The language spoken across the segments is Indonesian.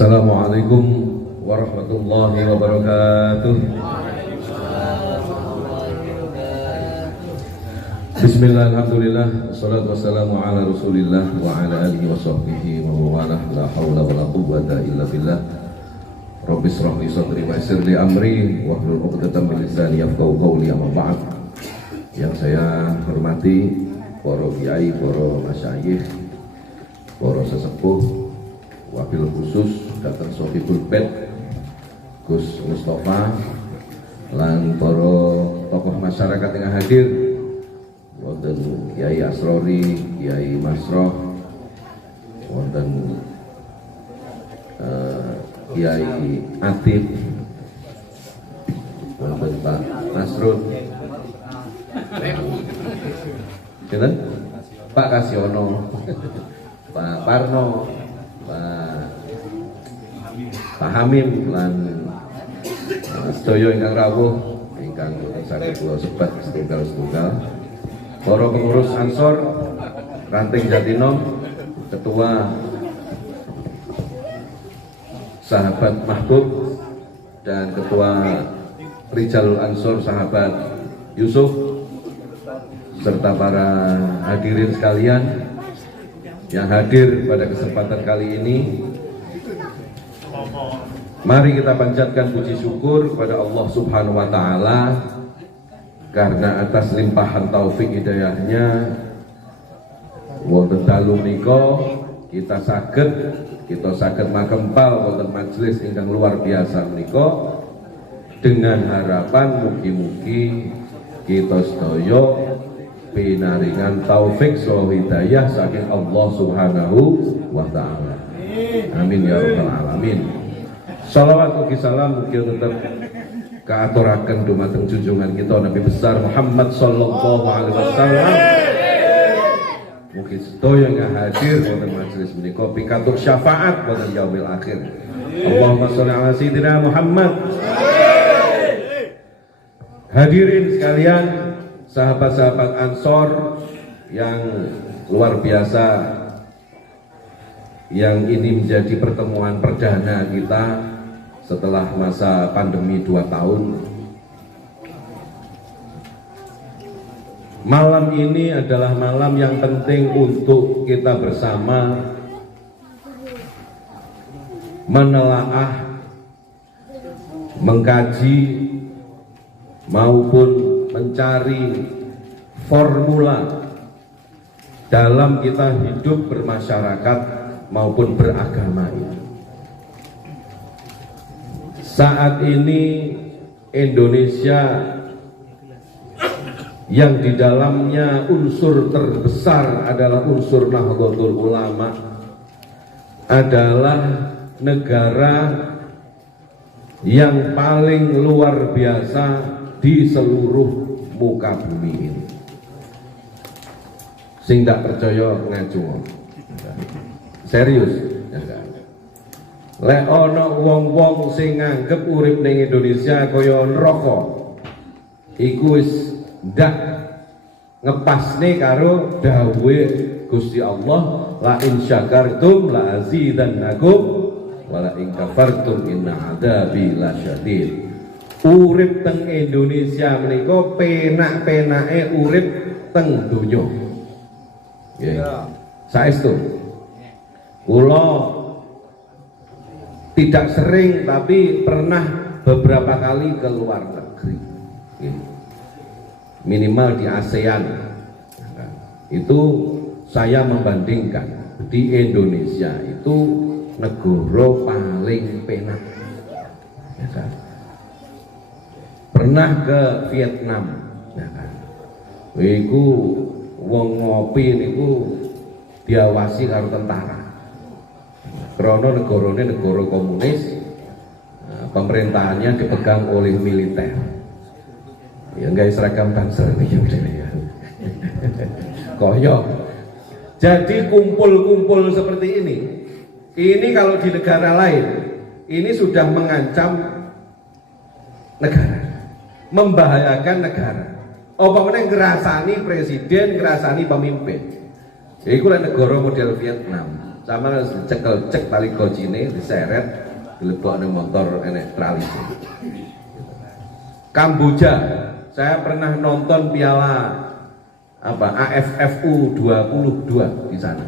Assalamualaikum warahmatullahi wabarakatuh. Bismillah, alhamdulillah, wassalatu wassalamu ala rasulillah wa ala alihi wa sahbihi wa mawalah. La hawla wa la quwwata illa billah. Rabbi shrah li sadri wa yassir li amri wahlul 'uqdatam min lisani yafqahu qawli, amma ba'd. Yang saya hormati para kiai, para masyayikh, para sesepuh, wabil khusus Dr. Sohibul Bed Gus Mustafa lan para tokoh masyarakat yang hadir, wonten Kiai Asrori, Kiai Masroh, wonten Kiai Atib, wonten Pak Nasrud, Pak Kasiono, Pak Parno, Pak Hamim lan sedaya ingkang rawuh ingkang saged kula sebat setunggal-setunggal, para pengurus Ansor Ranting Jatinom, Ketua Sahabat Mahbub dan Ketua Rijalul Ansor Sahabat Yusuf, serta para hadirin sekalian yang hadir pada kesempatan kali ini. Mari kita panjatkan puji syukur kepada Allah Subhanahu wa Ta'ala, karena atas limpahan taufik hidayahnya wonten dalu menika kita saged makempal wonten majelis ingkang luar biasa menika, dengan harapan mugi-mugi kita sedaya pinaringan taufik saha hidayah saking Allah Subhanahu wa Ta'ala. Amin ya rabbal alamin. Salawat ugi salam mugi tetep kaaturaken dumateng junjungan kita Nabi besar Muhammad sallallahu alaihi wasallam. Mugi sedaya yang hadir wonten majelis menika pikantuk syafaat wonten yaumil akhir. Allahumma sholli ala sayyidina Muhammad. Hadirin sekalian, sahabat-sahabat Ansor yang luar biasa, yang ini menjadi pertemuan perdana kita setelah masa pandemi 2 tahun. Malam ini adalah malam yang penting untuk kita bersama menelaah, mengkaji maupun mencari formula dalam kita hidup bermasyarakat maupun beragama ini. Saat ini Indonesia yang di dalamnya unsur terbesar adalah unsur Nahdlatul Ulama adalah negara yang paling luar biasa di seluruh muka bumi ini. Sing tak percaya ngajung. Serius, lek ana wong-wong sing nganggep urip ning Indonesia kaya neraka, iku wis ndak ngepasne karo dawuhe Gusti Allah, la in syakartum la azidannakum wa la in kafartum inna adzabi lasyadid. Urip teng Indonesia menika penak-penake urip teng donya. Nggih. Saestu. Kula tidak sering tapi pernah beberapa kali ke luar negeri, minimal di ASEAN. Itu saya membandingkan di Indonesia itu negara paling penak. Pernah ke Vietnam, iku wong ngopi niku diawasi karo tentara. Karena negaranya negara komunis, pemerintahannya dipegang oleh militer. Ya enggak seragam Banser nih ya. Koyok. Jadi kumpul-kumpul seperti ini kalau di negara lain, ini sudah mengancam negara, membahayakan negara. Apa meneh ngrasani presiden, ngrasani pemimpin. Iku lek negara model Vietnam. sama cekel cek tali gojine diseret dilebokne motor enek tralisnya. Kamboja, saya pernah nonton piala AFF U22 di sana.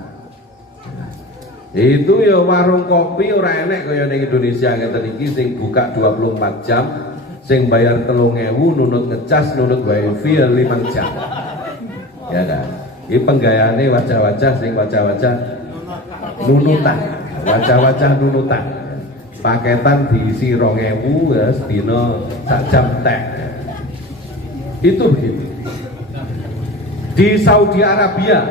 Itu ya warung kopi ora enek kaya ning Indonesia ngeten iki sing buka 24 jam, sing bayar 3.000 nunut ngecas, nunut wifi 5 jam. Ya kan. Iki penggayaane wajah-wajah sing wajah-wajah nunutan, wajah-wajah nunutan. Paketan diisi 2.000 ya sedina sak jam tek. Itu begitu. Di Saudi Arabia,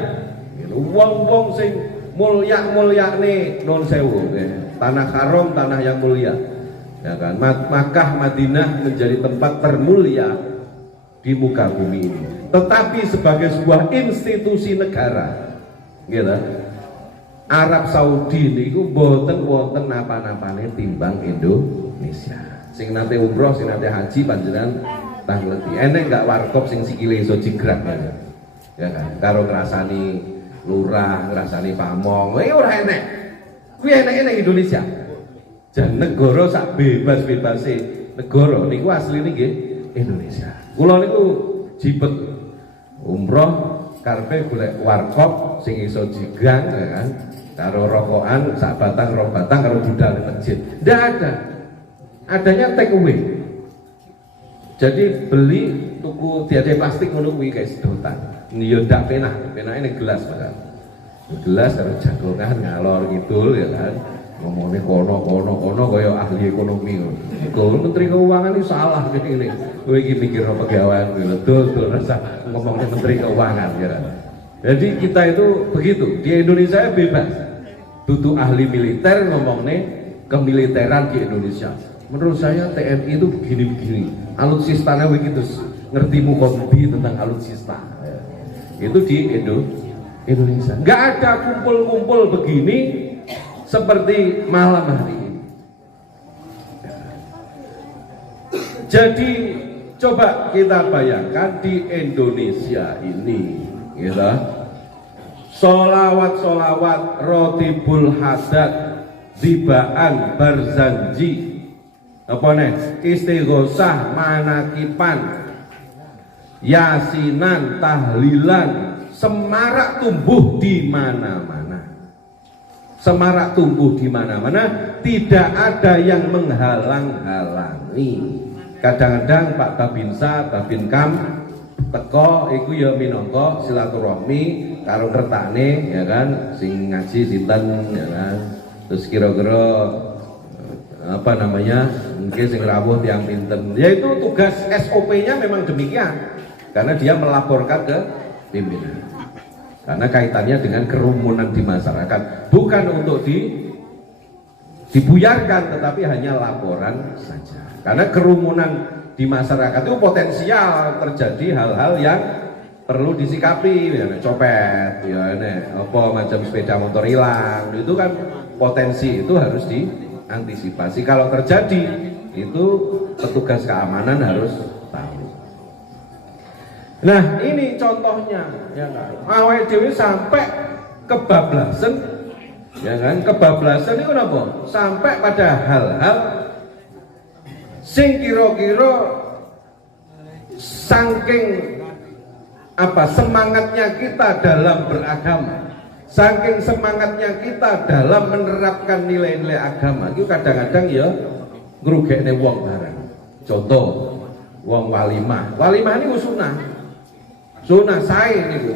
wong-wong sing mulya-mulyane non sewu, tanah haram, tanah yang mulia, ya kan? Makkah, Madinah menjadi tempat termulia di muka bumi ini. Tetapi sebagai sebuah institusi negara, gitu, Arab Saudi niku boten wonten napa-napane timbang Indonesia. Sing nate umroh, sing nate haji panjenengan tangleti. Enek gak warkop sing sikile iso jigrak, ya kan? Karo ngrasani lurah, ngrasani pamong, ora enek. Kuwi enek-enek Indonesia. Jan negara sak bebas-bebase negara niku asline nggih Indonesia. Kula niku jibet umroh karepe golek warkop sing iso jigrang, ya kan? Karo rokokan sak batang rong batang karo budal di masjid. Ndak ada. Adanya take away. Jadi beli tuku diade plastik ngono kuwi kayak sedotan. Yo ndak penah, penake gelas padahal. Gelas karo jagongan ngalor kidul ya kan. Ngomongnya kono kaya ahli ekonomi. Kok Menteri Keuangan ini salah ngene. Kowe iki mikir apa pegawaian kuwi dol rasa ngomongnya Menteri Keuangan ya. Jadi kita itu begitu. Di Indonesia bebas. Tutu ahli militer ngomongnya kemiliteran di Indonesia. Menurut saya TNI itu begini-begini. Alutsistanya begitu ngerti mukobi tentang alutsista. Itu di Indonesia. Nggak ada kumpul-kumpul begini seperti malam hari ini. Jadi coba kita bayangkan di Indonesia ini, gitu. Solawat rotibul hadat zibaan barzanji apa nih istighosah manakipan yasinan tahlilan semarak tumbuh di mana-mana. Semarak tumbuh di mana-mana, tidak ada yang menghalang-halangi. Kadang-kadang Pak Babinsa, Babinkam teko iku ya minangka silaturahmi karo kertane ya kan sing ngaji sinten ya kan. Terus kira-kira apa namanya? Mungkin sing rawuh tiyang pinten. Yaitu tugas SOP-nya memang demikian. Karena dia melaporkan ke pimpinan. Karena kaitannya dengan kerumunan di masyarakat, bukan untuk dibuyarkan, tetapi hanya laporan saja. Karena kerumunan di masyarakat itu potensial terjadi hal-hal yang perlu disikapi, ya, copet, ya, apa macam sepeda motor hilang, itu kan potensi itu harus diantisipasi. Kalau terjadi itu petugas keamanan harus tahu. Nah ini contohnya, ya kan, awake dhewe sampai kebablasan, ya kan, kebablasan itu apa? Sampai pada hal-hal sing kira-kira saking apa semangatnya kita dalam beragama, saking semangatnya kita dalam menerapkan nilai-nilai agama, itu kadang-kadang ya ngrugekne wong barang. Contoh, wong walimah ini sunah. Sunah sae niku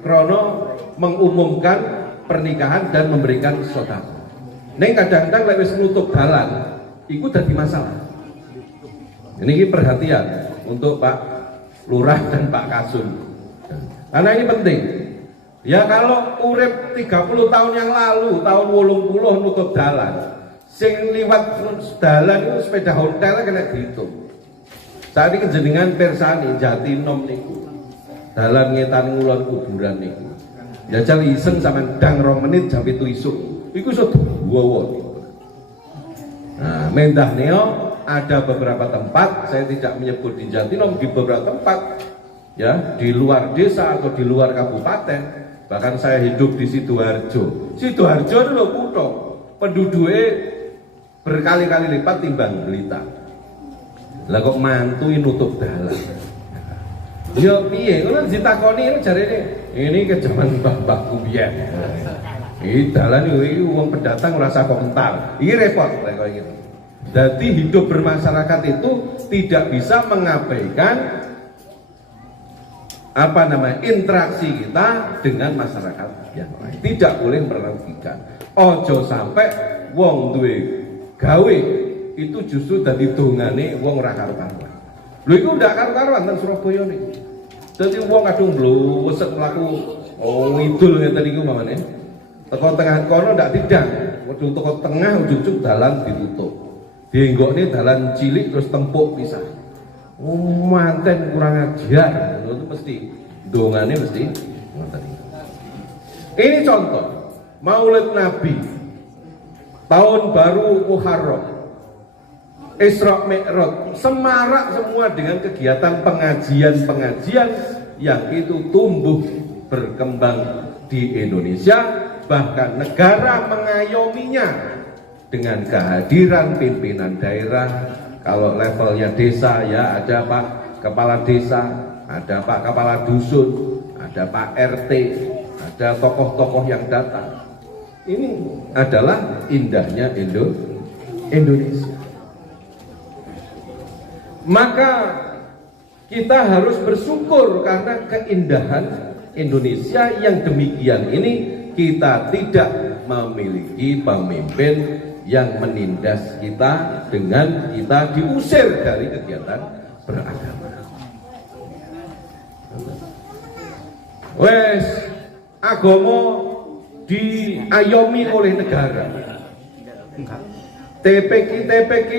krana mengumumkan pernikahan dan memberikan sedekah. Ning kadang-kadang lek wis nutup dalan iku dadi masalah. Ini perhatian untuk Pak Lurah dan Pak Kasum. Karena ini penting. Ya kalau urip 30 tahun yang lalu, tahun 80 nutup dalan. Sing liwat dalan itu sepeda hotel kena dihitung. Saat ini jenengan persani Jatinom niku. Dalan ngetan ngulon kuburan niku. Jajal iseng sampean ndang 2 menit jam 7 isuk. Iku iso duwowo. Nah, mendah neo ada beberapa tempat, saya tidak menyebut di Jatinom, di beberapa tempat ya, di luar desa atau di luar kabupaten Bahkan saya hidup di Sidoarjo. Sidoarjo itu lho kutho, penduduknya berkali-kali lipat timbang Blitar. Lah kok mantu nutup dalan. Ya piye, ngono ditakoni jarene ini ke zaman mbah-mbahku biyen. Iki dalan iki wong pendatang merasa komentar. Iki repot kayak gitu. Jadi hidup bermasyarakat itu tidak bisa mengabaikan interaksi kita dengan masyarakat yang lain. Tidak boleh merugikan. Ojo sampai wong duwe gawe itu justru dadi dongane wong ora karu-karuan. Lho iku ndak karu-karuan teng Surabaya niki. Dadi wong kadung blowesek mlaku ngidul ngeten niku mamane. Teko tengah kono ndak tidang. Kudu teko tengah ujug dalan ditutup. Dienggokne dalan cilik terus tempuk pisah. Manten kurang ajar, itu mesti dongane mesti ngoten. Ini contoh Maulid Nabi, tahun baru Muharram, Isra Mi'raj, semarak semua dengan kegiatan pengajian-pengajian yang itu tumbuh berkembang di Indonesia, bahkan negara mengayominya dengan kehadiran pimpinan daerah. Kalau levelnya desa ya ada Pak Kepala Desa, ada Pak Kepala Dusun, ada Pak RT, ada tokoh-tokoh yang datang. Ini adalah indahnya Indonesia. Maka kita harus bersyukur karena keindahan Indonesia yang demikian ini kita tidak memiliki pemimpin yang menindas kita dengan kita diusir dari kegiatan beragama. Wes agama diayomi oleh negara. TPQ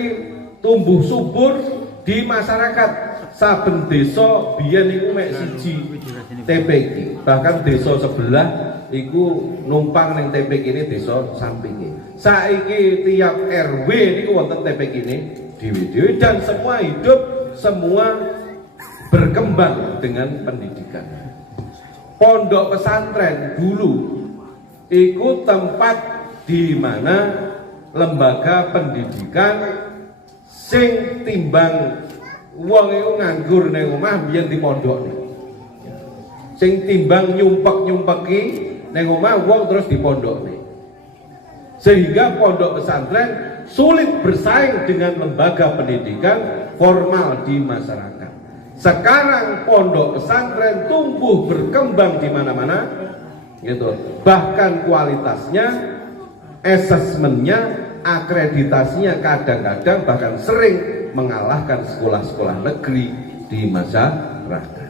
tumbuh subur di masyarakat. Saben desa biyen iku mek siji TPQ. Bahkan desa sebelah iku numpang ning TPQ ini desa sampinge. Saiki tiap RW niku wonten TPQ ini dhewe-dhewe dan semua hidup, semua berkembang dengan pendidikan. Pondok pesantren dulu iku tempat di mana lembaga pendidikan sing timbang wong iku nganggur ning omah biyen di pondok. Sing timbang nyumpek-nyumpeki ning omah wong terus di pondok. Sehingga pondok pesantren sulit bersaing dengan lembaga pendidikan formal di masyarakat. Sekarang pondok pesantren tumbuh berkembang di mana-mana, gitu. Bahkan kualitasnya, asesmennya, akreditasinya kadang-kadang bahkan sering mengalahkan sekolah-sekolah negeri di masyarakat.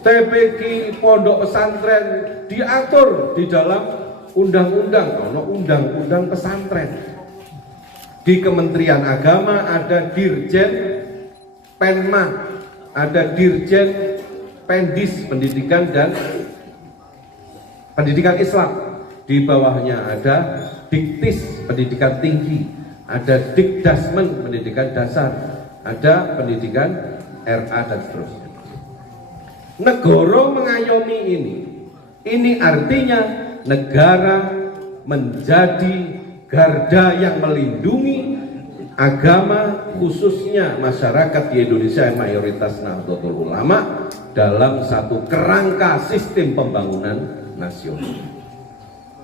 TPQ pondok pesantren diatur di dalam undang-undang, undang-undang pesantren. Di Kementerian Agama ada Dirjen Penma, ada Dirjen Pendis Pendidikan dan Pendidikan Islam. Di bawahnya ada Diktis Pendidikan Tinggi, ada Dikdasmen Pendidikan Dasar, ada Pendidikan RA dan seterusnya. Negara mengayomi ini. Ini artinya negara menjadi garda yang melindungi agama, khususnya masyarakat di Indonesia yang mayoritas Nahdlatul Ulama dalam satu kerangka sistem pembangunan nasional.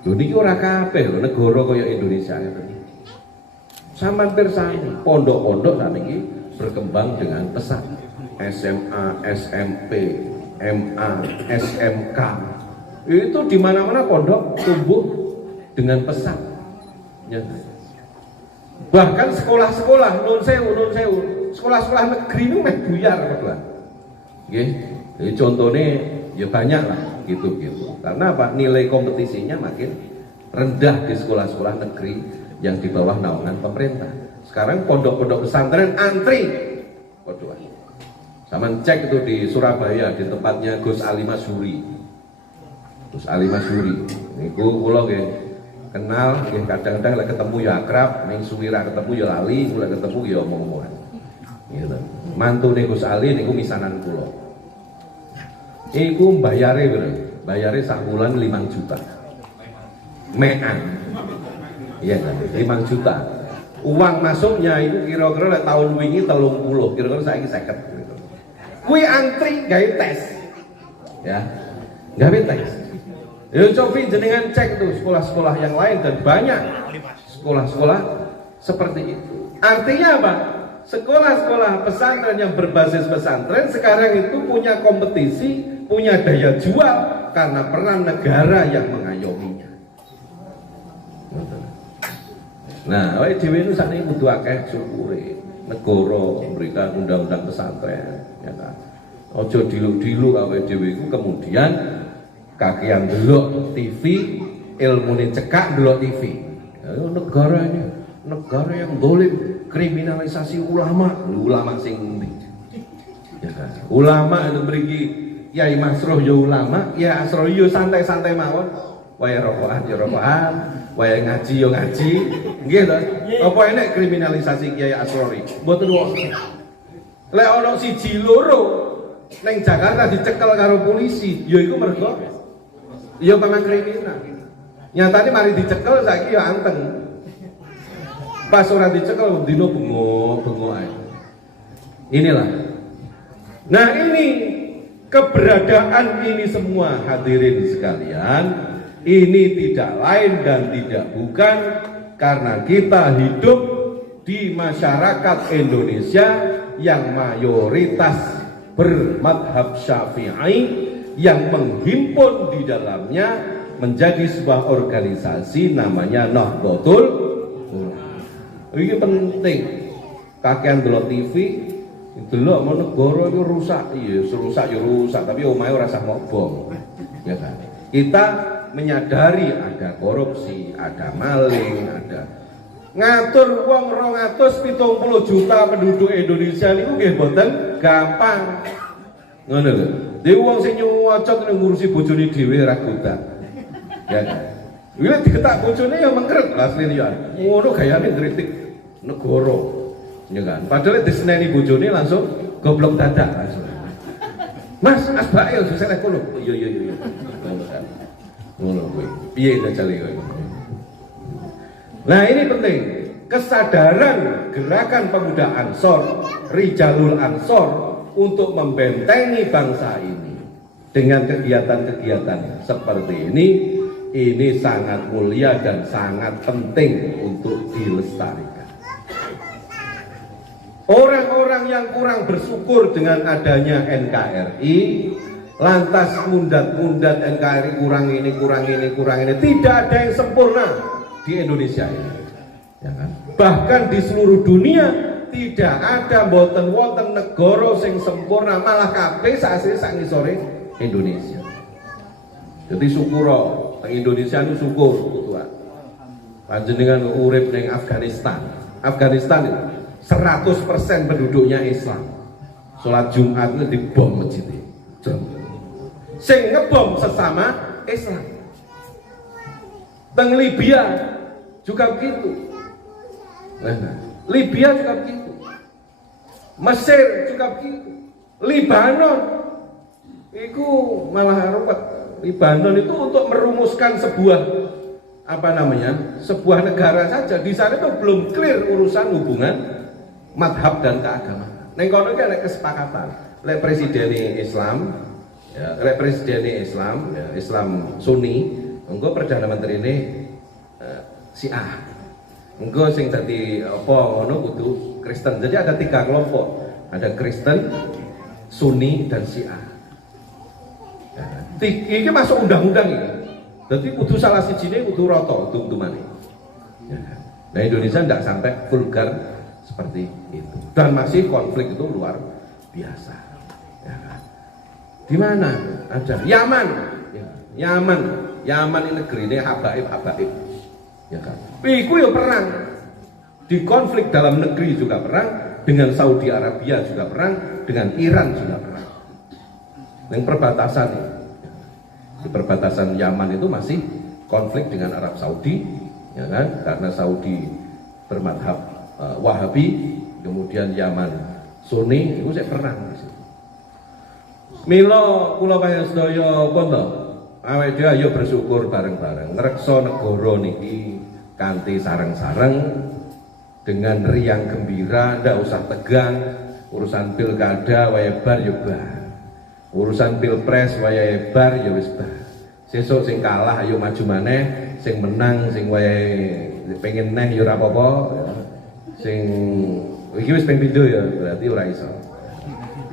Niki ora kabeh lho negara kaya Indonesia ngeten. Sampeyan pirsani, pondok-pondok sakniki berkembang dengan pesat. SMA, SMP, MA, SMK. Itu di mana-mana pondok tumbuh dengan pesat. Ya. Bahkan sekolah-sekolah nun sewu, sekolah-sekolah negeri itu meh buyar lah. Nggih. Jadi contohnya ya banyak lah gitu-gitu. Karena apa? Nilai kompetisinya makin rendah di sekolah-sekolah negeri yang di bawah naungan pemerintah. Sekarang pondok-pondok pesantren antri. Waduh. Sama cek itu di Surabaya di tempatnya Gus Ali Masyuri. Gus Ali Masyuri, niku kula nggih kenal, nggih kadang-kadang lek ketemu ya akrab, ning suwi ra ketemu ya lali, kula ketemu ya omong-omongan. Gitu. Mantune Gus Ali niku misanan kula. Iku mbayare piro? bayarnya sak bulan 5 juta. Mean. Iya kan, 5 juta. Uang masuknya itu kira-kira tahun wingi 30, kira-kira saiki 50 gitu. Kuwi antri gawe tes. Ya. Gawe tes. Ya coba jenengan cek tuh sekolah-sekolah yang lain dan banyak sekolah-sekolah seperti itu. Artinya apa? Sekolah-sekolah pesantren yang berbasis pesantren sekarang itu punya kompetisi, punya daya jual karena peran negara yang mengayominya. Nah, awake dhewe itu sakniki kudu akeh syukure. Negara memberikan undang-undang pesantren, ya kan. Aja diluk-diluk awake dhewe iku kemudian kakean delok TV, ilmune cekak delok TV. Ya, negara yang dolim kriminalisasi ulama sing endi? Ya kan. Ulama itu mriki Yai Masroh ya ulama, ya Asroh ya santai-santai mawon. Waya rokokan ya rokokan, waya ngaji ya ngaji, nggih to. Apa enek kriminalisasi Kiai Asrori? Mboten wonten. Lek ana siji loro ning Jakarta dicekel karo polisi, ya iku mergo ya memang kriminal. Nyatane mari dicekel saiki ya anteng. Pas ora dicekel dino bengok-bengok ae. Inilah. Nah, ini keberadaan ini semua hadirin sekalian, ini tidak lain dan tidak bukan karena kita hidup di masyarakat Indonesia yang mayoritas bermadhab Syafi'i yang menghimpun di dalamnya menjadi sebuah organisasi namanya Nahdlatul Ulama. Ini penting. Kakean delok TV, delok mau negara itu rusak, iya rusak, tapi omahe ora usah bom. Ya kan? Kita menyadari ada korupsi, ada maling, ada ngatur wong 270 juta penduduk Indonesia niku nggih mboten gampang. Ngono lho. Dhewe wong sing nyuwocot ngurusi bojone dhewe ora godak. Ya kan. Kuwi diketak bojone ya mengkrep asline ya. Ngono gayane ngritik negara. Ya kan. Padahal diseneni bojone langsung goblok dadak langsung. Mas, asbake yo selek kono. Iya. Ngono kuwi. Piye jajale kowe? Nah, ini penting. Kesadaran gerakan pemuda Ansor, Rijalul Ansor untuk membentengi bangsa ini dengan kegiatan-kegiatan seperti ini sangat mulia dan sangat penting untuk dilestarikan. Orang-orang yang kurang bersyukur dengan adanya NKRI lantas mundat-mundat NKRI kurang ini, tidak ada yang sempurna di Indonesia ini, ya kan? Bahkan di seluruh dunia tidak ada boten wonten negara sing sempurna, malah kabeh saasine sak ngisore Indonesia. Jadi syukur teng Indonesia itu syukur Tuhan. Panjenengan urip ning Afghanistan itu 100% penduduknya Islam. Sholat Jumat itu dibom masjidnya. Sing ngebom sesama Islam. Teng Libya juga begitu. Libya juga begitu. Mesir juga begitu. Libanon itu malah ruwet. Libanon itu untuk merumuskan sebuah sebuah negara saja. Di sana itu belum clear urusan hubungan madhab dan keagamaan. Neng kono iki ada kesepakatan. Lek presiden Islam, Islam Sunni, engko perdana menteri ini Syiah. Engko sing dadi apa ngono kudu Kristen. Jadi ada 3 kelompok. Ada Kristen, Sunni dan Syiah. Iki masuk undang-undang ini. Jadi kudu salah sijine kudu rata tumtumane. Nah, Indonesia tidak sampai vulgar seperti itu. Dan masih konflik itu luar biasa. Ya kan? Di mana? Ada Yaman. Yaman ini negeri ini habaib. Ya kan? Iku ya perang. Di konflik dalam negeri juga perang, dengan Saudi Arabia juga perang, dengan Iran juga perang. Yang perbatasan ini. Di perbatasan Yaman itu masih konflik dengan Arab Saudi, ya kan? Karena Saudi bermadhab Wahabi, kemudian Yaman Sunni, itu saya perang di situ. Milo kula panjenengan sedaya pun awake dhewe ayo bersyukur bareng-bareng ngrekso negara niki kanthi sareng-sareng dengan riang gembira, ndak usah tegang. Urusan pilkada wae bar yo bar. Urusan pilpres wae bar ya wis bar. Sesuk sing kalah ayo maju maneh, sing menang sing wae pengen neh ya ora apa-apa. Sing iki wis ping pindho ya, berarti ora iso.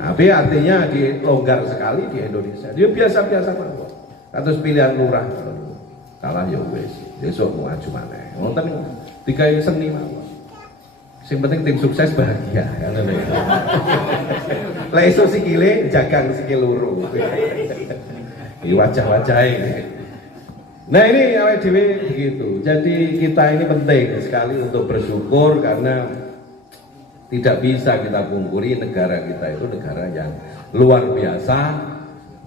Tapi artinya di longgar sekali di Indonesia. Dia biasa-biasa kok. Kados pilihan lurah. Kalah ya wis, besok maju maneh. Ngoten digawe seni mawon. Sing penting tim sukses bahagia, kan lho. Lah iso sikile jagang sikil loro. Iki wajah-wajahe. Nah ini awake dhewe begitu. Jadi kita ini penting sekali untuk bersyukur karena tidak bisa kita pungkiri negara kita itu negara yang luar biasa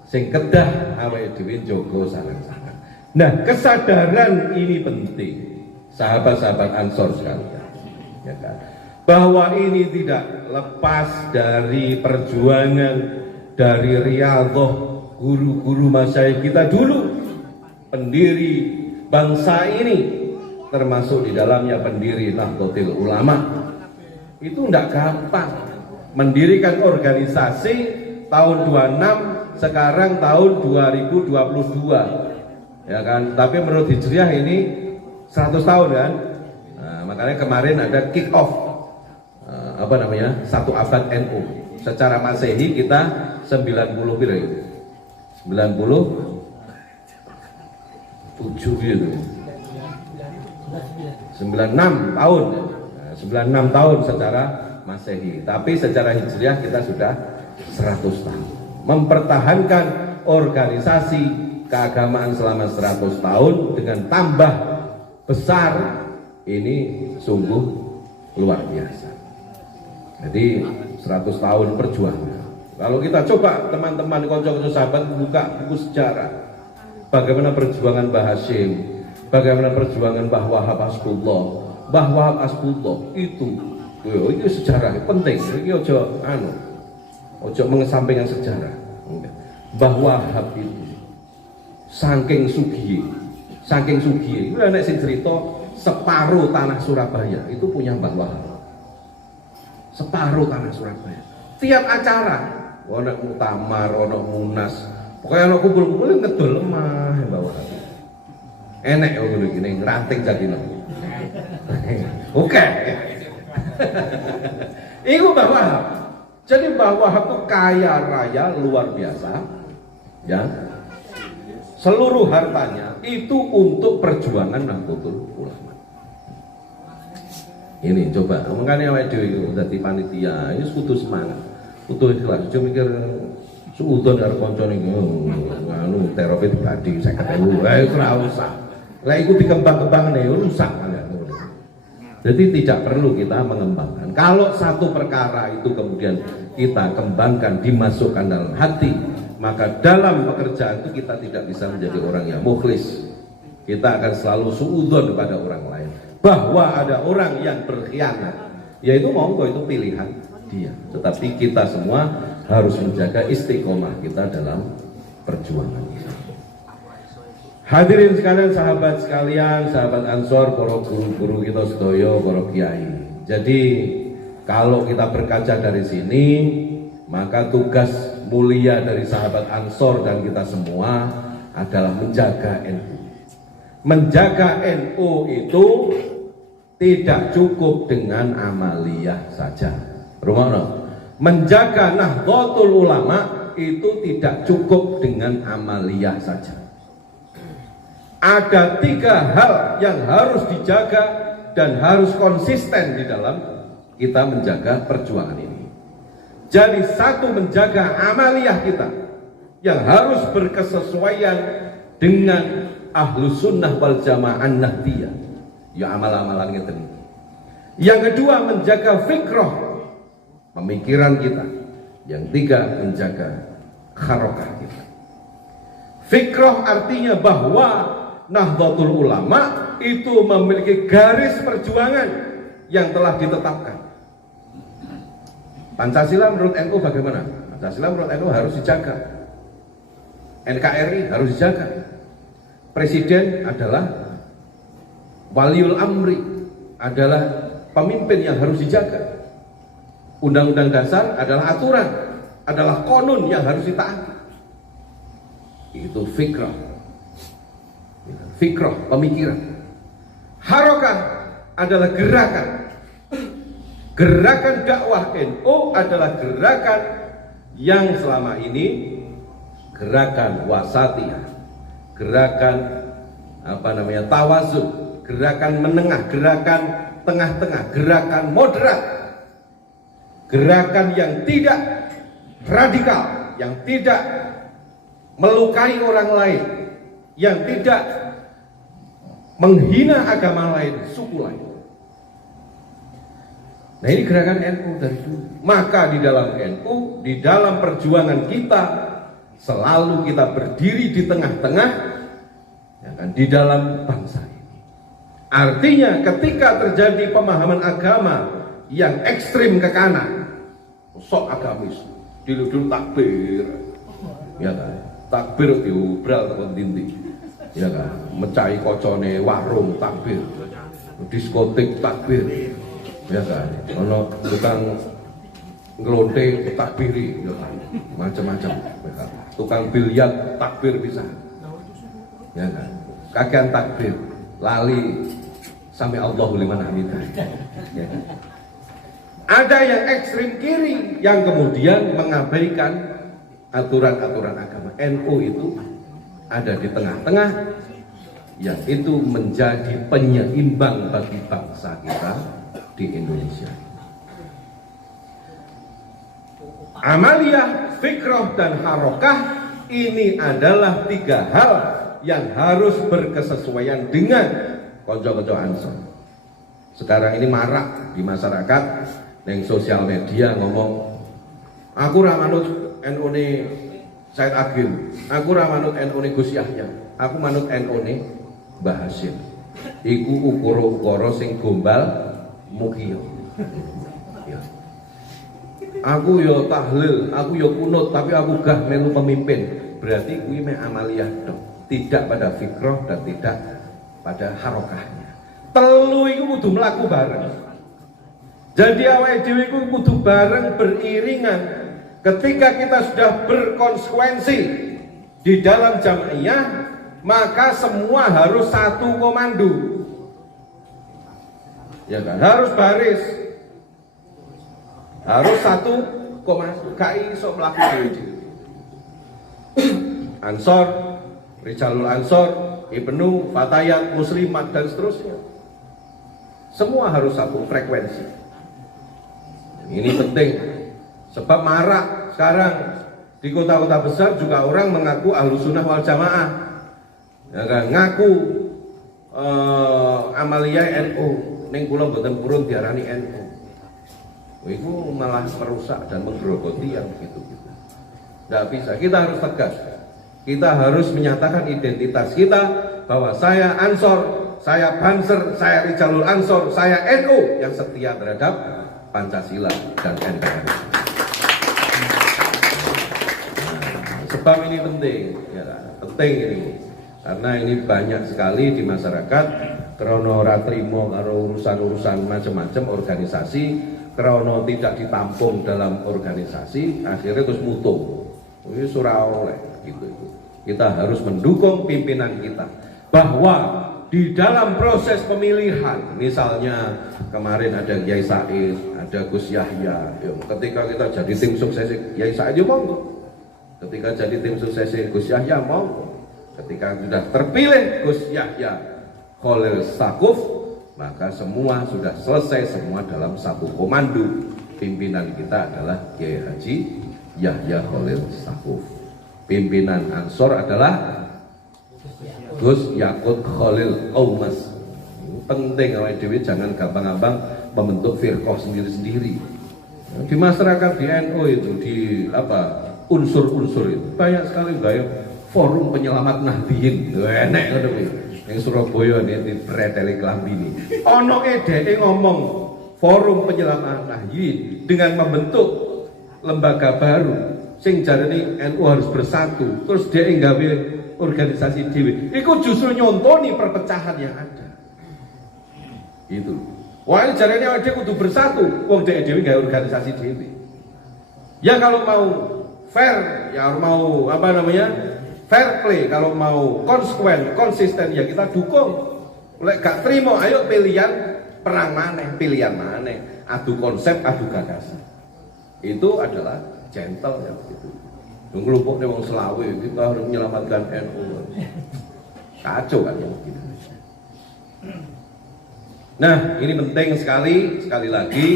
sing kedah awake dhewe njaga sareng-sareng. Nah, kesadaran ini penting sahabat-sahabat Ansor sekalian. Ya kan? Bahwa ini tidak lepas dari perjuangan dari riyadhah guru-guru masyayikh kita dulu, pendiri bangsa ini, termasuk di dalamnya pendiri Nahdlatul Ulama. Itu tidak gampang mendirikan organisasi tahun 26 sekarang tahun 2022 ya kan, tapi menurut Hijriah ini 100 tahun kan. Nah, makanya kemarin ada kick off satu abad NU. Secara Masehi kita 90 pira itu 97 gitu 96 tahun 96 tahun secara Masehi, tapi secara Hijriah kita sudah 100 tahun mempertahankan organisasi keagamaan selama 100 tahun dengan tambah besar. Ini sungguh luar biasa. Jadi 100 tahun perjuangan. Kalau kita coba teman-teman konco-konco sahabat buka buku sejarah, bagaimana perjuangan Mbah Hasyim, bagaimana perjuangan Mbah Wahab Asbullah. Mbah Wahab Asbullah itu sejarah penting. Ini ojo mengesampingkan sejarah. Mbah Wahab itu saking sugih, itu nek sing cerita separuh tanah Surabaya itu punya Mbah Wahab. Separuh tanah Surabaya. Tiap acara, ono muktamar, ono munas, pokoknya ono kumpul-kumpul ngedol lemah Mbah Wahab. Enek kok ngono iki ning ranting jadine. Oke. Iku Mbah Wahab. Jadi Mbah Wahab itu kaya raya luar biasa. Ya. Seluruh hartanya itu untuk perjuangan Nahdlatul Ulama. Ini coba, makanya awake dhewe iku dadi panitia, ini kudu semangat, kudu ikhlas. Cuma mikir suudon karo kancane anu terapi pribadi 50.000. Ora usah. Lah iku dikembang-kembangane rusak kan. Jadi tidak perlu kita mengembangkan. Kalau satu perkara itu kemudian kita kembangkan, dimasukkan dalam hati, maka dalam pekerjaan itu kita tidak bisa menjadi orang yang mukhlis. Kita akan selalu suudzon pada orang lain. Bahwa ada orang yang berkhianat, yaitu monggo itu pilihan dia. Tetapi kita semua harus menjaga istiqomah kita dalam perjuangan. Hadirin sekalian, sahabat sekalian, sahabat Ansor, para guru-guru kita sedaya, para kiai. Jadi kalau kita berkaca dari sini, maka tugas mulia dari sahabat Ansor dan kita semua adalah menjaga NU. Menjaga NU itu tidak cukup dengan amaliyah saja. Rumono. Menjaga Nahdlatul Ulama itu tidak cukup dengan amaliyah saja. Ada 3 hal yang harus dijaga dan harus konsisten di dalam kita menjaga perjuangan ini. Jadi satu, menjaga amaliyah kita yang harus berkesesuaian dengan Ahlus Sunnah wal Jamaah Nahdiyah. Ya amal-amalan ngeten. Yang kedua, menjaga fikrah, pemikiran kita. Yang 3, menjaga kharokah kita. Fikrah artinya bahwa Nahdlatul Ulama itu memiliki garis perjuangan yang telah ditetapkan. Pancasila menurut NU bagaimana? Pancasila menurut NU harus dijaga. NKRI harus dijaga. presiden adalah waliul amri, adalah pemimpin yang harus dijaga. Undang-undang dasar adalah aturan, adalah konun yang harus ditaati. Itu fikrah, pemikiran. Harokah adalah gerakan. Gerakan dakwah NU adalah gerakan yang selama ini gerakan wasatiyah, gerakan tawazun, gerakan menengah, gerakan tengah-tengah, gerakan moderat, gerakan yang tidak radikal, yang tidak melukai orang lain, yang tidak menghina agama lain, suku lain. Nah, ini gerakan NU dari dulu. Maka di dalam NU, di dalam perjuangan kita, selalu kita berdiri di tengah-tengah, ya kan, di dalam bangsa ini. Artinya ketika terjadi pemahaman agama yang ekstrim ke kanan, sok agamis, dulu takbir, ya kan, takbir diubral tekan dinding, ya kan, mecahi kocone warung takbir, diskotik takbir, ya kan, ono tukang ngelonte takbiri, ya kan, macam-macam, ya kan. Tukang biliar takbir bisa, ya kan, kakean takbir, lali sampai Allahu liman hamidah, ya kan. Ada yang ekstrim kiri yang kemudian mengabaikan aturan-aturan agama. NU itu ada di tengah-tengah, yang itu menjadi penyeimbang bagi bangsa kita di Indonesia. Amaliyah, fikrah, dan harokah ini adalah tiga hal yang harus berkesesuaian dengan konco-konco Ansor. Sekarang ini marak di masyarakat, neng sosial media ngomong, aku ra manut NU ne Said Agil, aku ra manut NU ne Gus Yahya, aku manut NU ne Mbah Hasyim. Iku ukara-ukara sing gombal mukiyo. Ya. Aku yo tahlil, aku yo kunut, tapi aku gah melu pemimpin. Berarti kuwi mek amaliyah dok, tidak pada fikrah dan tidak pada harokahnya. Telu iku kudu mlaku bareng. Jadi awake dhewe iku kudu bareng beriringan. Ketika kita sudah berkonsekuensi di dalam jamaiyah, maka semua harus satu komando. Ya kan? Harus baris. Harus satu komando. Kai iso mlaku dhewe. Ansor, Rijalul Ansor, Ibnu, Fatayat, Muslimat, dan seterusnya. Semua harus satu frekuensi. Ini penting. Sebab marak sekarang di kota-kota besar juga orang mengaku Ahlussunnah wal Jamaah, ya kan? Ngaku amaliyah NU, ning kula mboten purun diarani NU. Itu malah merusak dan menggerogoti yang gitu-gitu. Tidak bisa. Kita harus tegas. Kita harus menyatakan identitas kita bahwa saya Ansor, saya Banser, saya Rijalul Ansor, saya NU yang setia terhadap Pancasila dan NKRI. Sebab ini penting, ya, penting ini, karena ini banyak sekali di masyarakat krono ora trimo karo urusan-urusan macam-macam organisasi, krono tidak ditampung dalam organisasi, akhirnya terus mutung. Ini surah oleh gitu. Kita harus mendukung pimpinan kita bahwa di dalam proses pemilihan, misalnya kemarin ada Kiai Said, ada Gus Yahya, ketika kita jadi tim sukses Kiai Said ya monggo. Ketika jadi tim sukses Gus Yahya mau, ketika sudah terpilih Gus Yahya Khalil Stakuf, maka semua sudah selesai, semua dalam satu komando. Pimpinan kita adalah Kiai Haji Yahya Khalil Stakuf. Pimpinan Ansor adalah Gus Yakut Khalil Qaumas. Penting awake dhewe jangan gampang-gampang membentuk firqah sendiri-sendiri. Di masyarakat di NU itu di unsur-unsur itu banyak sekali gaya forum penyelamat Nahdliyin. Enek ngono kuwi. Ning Surabaya ini dipreteli klambine. Ono dhek ngomong forum penyelamat Nahdliyin dengan membentuk lembaga baru sing jarane NU harus bersatu. Terus dia nggawe organisasi dhewe. Iku justru nyontoni perpecahan yang ada. Itu. Wah, ini jarane awake kudu bersatu. Wong dhewe gawe organisasi dhewe. Ya kalau mau fair, ya mau apa namanya? Fair play, kalau mau konsekuen, konsisten ya kita dukung. Lek gak terima, ayo pilihan perang maneh, pilihan maneh, adu konsep, adu gagasan. Itu adalah gentle ya begitu. Ngelumpuknya wong selawe, kita harus menyelamatkan NU. Kacau kan yang begitu. Nah, ini penting sekali lagi.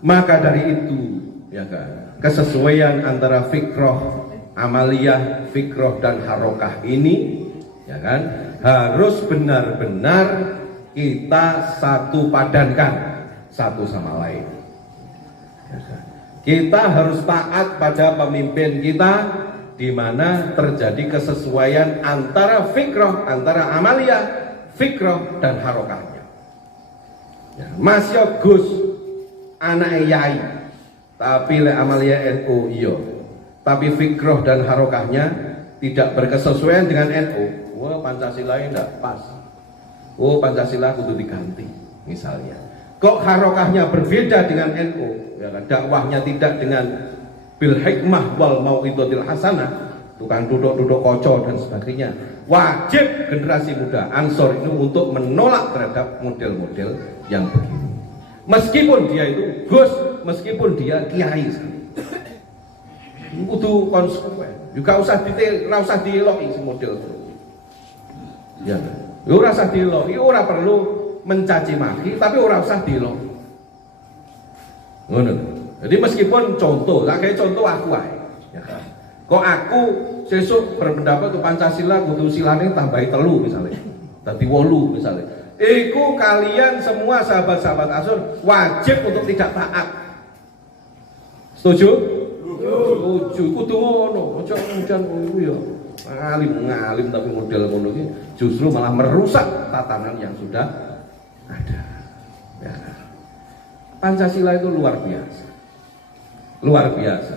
Maka dari itu, ya kan, kesesuaian antara fikroh amaliyah, fikroh dan harokah ini, ya kan, harus benar-benar kita satu padankan satu sama lain. Ya kan? Kita harus taat pada pemimpin kita, di mana terjadi kesesuaian antara fikroh, antara amaliyah, fikroh dan harokahnya. Ya, Mas Gus anak yai, tapi le amaliyah NU iya, tapi fikroh dan harokahnya tidak berkesesuaian dengan NU. Wah, Pancasila tidak pas. Oh, Pancasila kudu diganti misalnya. Kok harokahnya berbeda dengan NU, ya, dakwahnya tidak dengan bil hikmah wal mau'izatil hasanah, tukang duduk-duduk kocok dan sebagainya. Wajib generasi muda Ansor ini untuk menolak terhadap model-model yang begini. Meskipun dia itu Gus, meskipun dia kiai sekali. Kudu konsekuen. Juga usah dieloki si model itu. Ya, ora usah dieloki, ora perlu mencaci maki, tapi ora usah dilok. Ngono. Jadi meskipun contoh, lah kayak contoh aku ae. Ya kan? Kok aku sesuk berpendapat tuh Pancasila kudu silane tambahi 3 misalnya. Dadi 8 misalnya. Iku kalian semua sahabat-sahabat Ansor wajib untuk tidak taat. Setuju? Setuju. Kudu ngono. Aja kemudian iku ya ngalim tapi model ngono iki justru malah merusak tatanan yang sudah ada. Ya. Pancasila itu luar biasa, luar biasa.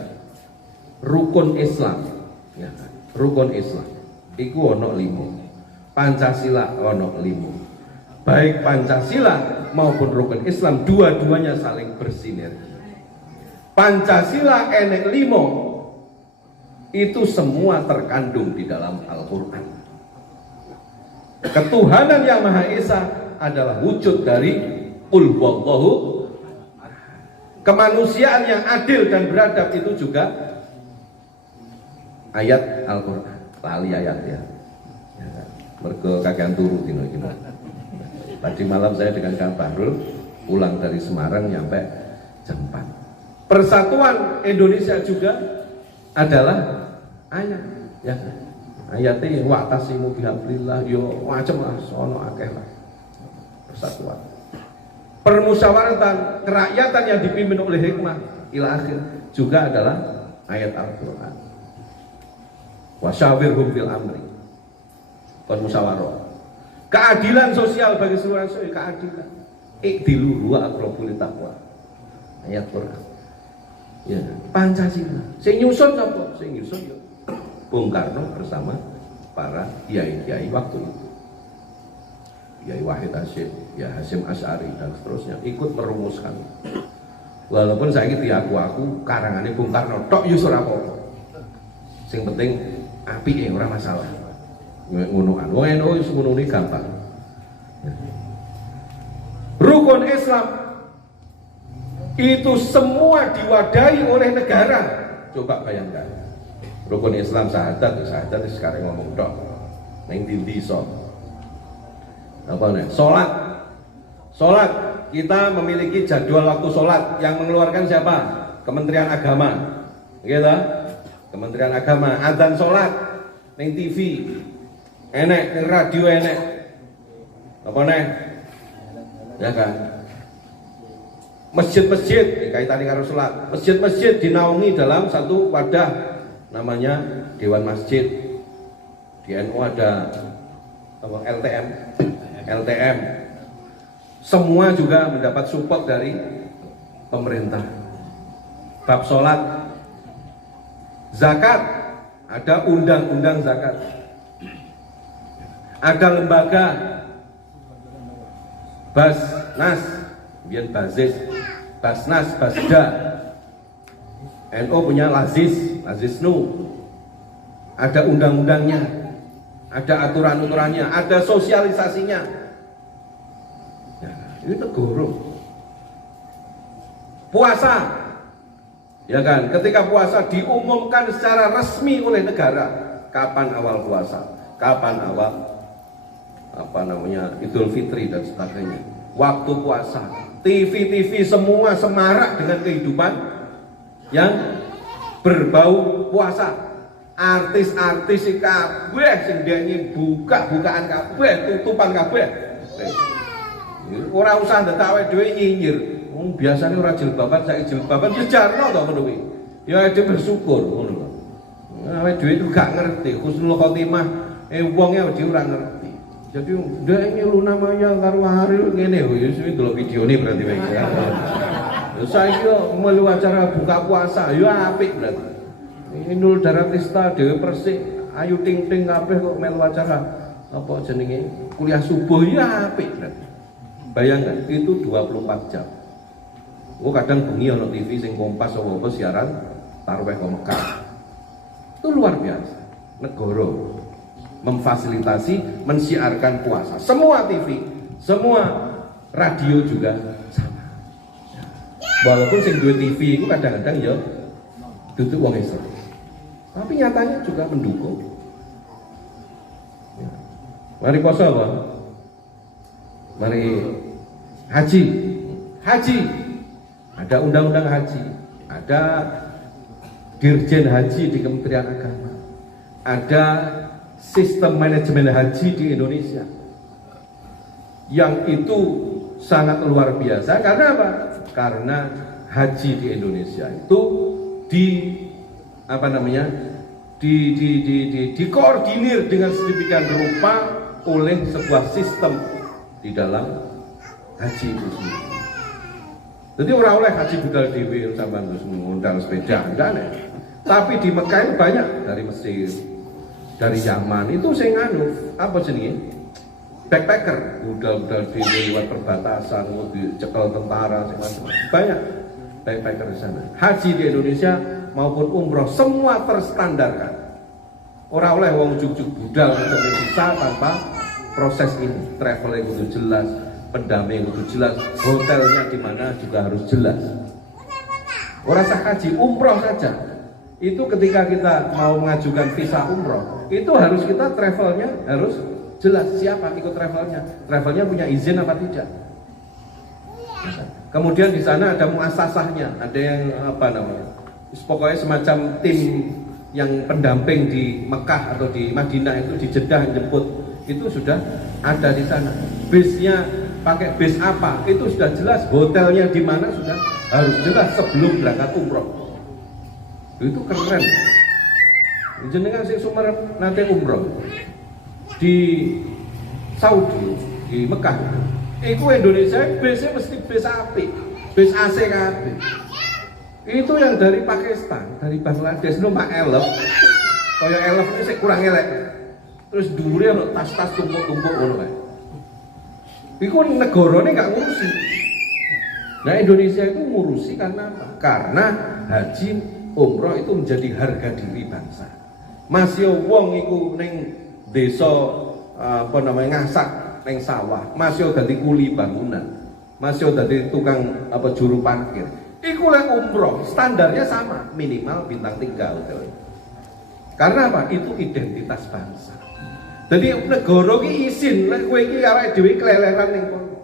Rukun Islam, ya. Rukun Islam. Iku ono 5. Pancasila ono 5. Baik Pancasila maupun rukun Islam dua-duanya saling bersinergi. Pancasila enek 5. Itu semua terkandung di dalam Al-Quran. Ketuhanan yang Maha Esa adalah wujud dari Qul Huwallahu. Kemanusiaan yang adil dan beradab itu juga ayat Al-Quran. Lali ayat ya. Mergo kakean turu dino iki. Tadi malam saya dengan Kang Bahrul pulang dari Semarang nyampe jam 4. Persatuan Indonesia juga adalah ayat ya. Ayatnya wa'tasimu bihablillah yo macam-macam sono akeh lah. Persatuan, permusyawaratan kerakyatan yang dipimpin oleh hikmah ila akhir juga adalah ayat Al-Quran. Wasyawirhum fil amri, permusyawarah. Keadilan sosial bagi seluruh manusia, keadilan. Ikdilu huwa aqrabu littaqwa, ayat Quran. Ya, Pancasila. Sing nyusun sapa? Sing nyusun ya Bung Karno bersama para kiai-kiai waktu itu. Kiai Wahid Hasyim, ya Hasyim Asy'ari dan seterusnya ikut merumuskan. Walaupun saya gitu aku karangannya Bung Karno tok yo ora apa-apa. Sing penting apike ora masalah. Ngono kan. Wong NU wis ngono gampang. Rukun Islam itu semua diwadahi oleh negara. Coba bayangkan. Rukun Islam syahadat sekarang ngomong tok. Ning ndi iso. Apa nih? Sholat kita memiliki jadwal waktu sholat yang mengeluarkan siapa? Kementerian Agama, gitu? Kementerian Agama. Adzan sholat, neng TV, enek, neng radio enek, apa nih? Ya kan? Masjid-masjid kaitannya karo sholat. Masjid-masjid dinaungi dalam satu wadah namanya Dewan Masjid. Di NU ada apa? LTM. Semua juga mendapat support dari pemerintah. Bab sholat, zakat, ada undang-undang zakat. Ada lembaga Basnas, kemudian Basis, Basnas, Basda. NU punya Lazisnu. Ada undang-undangnya, ada aturan-aturannya, ada sosialisasinya. Ya, ini negara. Puasa, ya kan? Ketika puasa diumumkan secara resmi oleh negara, kapan awal puasa, kapan awal Idul Fitri dan sebagainya. Waktu puasa, TV semua semarak dengan kehidupan yang berbau puasa. Artis-artis si kabeh sing dene bukaan kabeh, tutupan kabeh. Ora usah ndetak awake dhewe nyinyir. Wong biasane ora jilbaban, saiki jilbaban ya jarno to ngono kuwi. Ya awake dhewe bersyukur ngono lho. Awake dhewe itu gak ngerti husnul khotimah wong e dhewe ora ngerti. Jadi ndek ngilu namanya karo Haril ngene lho ya wis delok videone berarti wae. Ya saiki melu acara buka puasa ya apik berarti. Inul Daratista Dewi Persik Ayu Ting Ting kabeh kok melu acara apa jenenge kuliah subuh ya apik berarti. Bayangkan itu 24 jam. Kadang bengi ono TV sing Kompas apa siaran tarawih ke Mekah. Itu luar biasa. Negara memfasilitasi mensiarkan puasa. Semua TV, semua radio juga sama. Walaupun sing duwe TV itu kadang-kadang ya duduk wong Islam. Tapi nyatanya juga mendukung. Ya. Mari puasa apa? Mari haji. Ada undang-undang haji, ada dirjen haji di Kementerian Agama, ada sistem manajemen haji di Indonesia yang itu sangat luar biasa. Karena apa? Karena haji di Indonesia itu dikoordinir dengan sedemikian rupa oleh sebuah sistem di dalam haji itu sendiri. Jadi orang oleh haji budal dewi sama terus mengundang sepeda, enggak aneh. Tapi di Mekah itu banyak dari Mesir, dari Yaman itu saya nganu apa jenenge backpacker, budal dewi lewat perbatasan, dicekel tentara, banyak backpacker di sana. Haji di Indonesia maupun umroh semua terstandarkan. Orang oleh wong juk-juk budal untuk bisa tanpa proses ini, travel yang itu jelas, pendamping itu jelas, hotelnya di mana juga harus jelas. Orang sah haji umroh saja itu ketika kita mau mengajukan visa umroh itu harus kita travelnya harus jelas siapa ikut travelnya punya izin apa tidak. Kemudian di sana ada muasasahnya, ada yang pokoknya semacam tim yang pendamping di Mekah atau di Madinah itu di Jeddah jemput itu sudah ada di sana. Bisnya pakai bis apa itu sudah jelas, hotelnya di mana sudah harus jelas sebelum berangkat umroh. Itu keren. Jenengan sing Sumerep nanti umroh di Saudi di Mekah itu Indonesia bisnya mesti bis apik, bis AC kabeh. Itu yang dari Pakistan, dari Bangladesh numpak elef. Kaya elef itu sik kurang elek. Terus dhuwure ono tas-tas tumpuk-tumpuk ngono kae. Iku negarane gak ngurusi. Nah Indonesia itu ngurusi karena apa? Karena haji umroh itu menjadi harga diri bangsa. Masih wong iku ning desa ngasak ning sawah, masih dadi kuli bangunan, masih dadi tukang juru parkir. Iku lek umroh standarnya sama, minimal bintang 3 hotel. Karena apa? Itu identitas bangsa. Jadi negara ki izin lek kowe iki arek dhewe keleleran ning kono.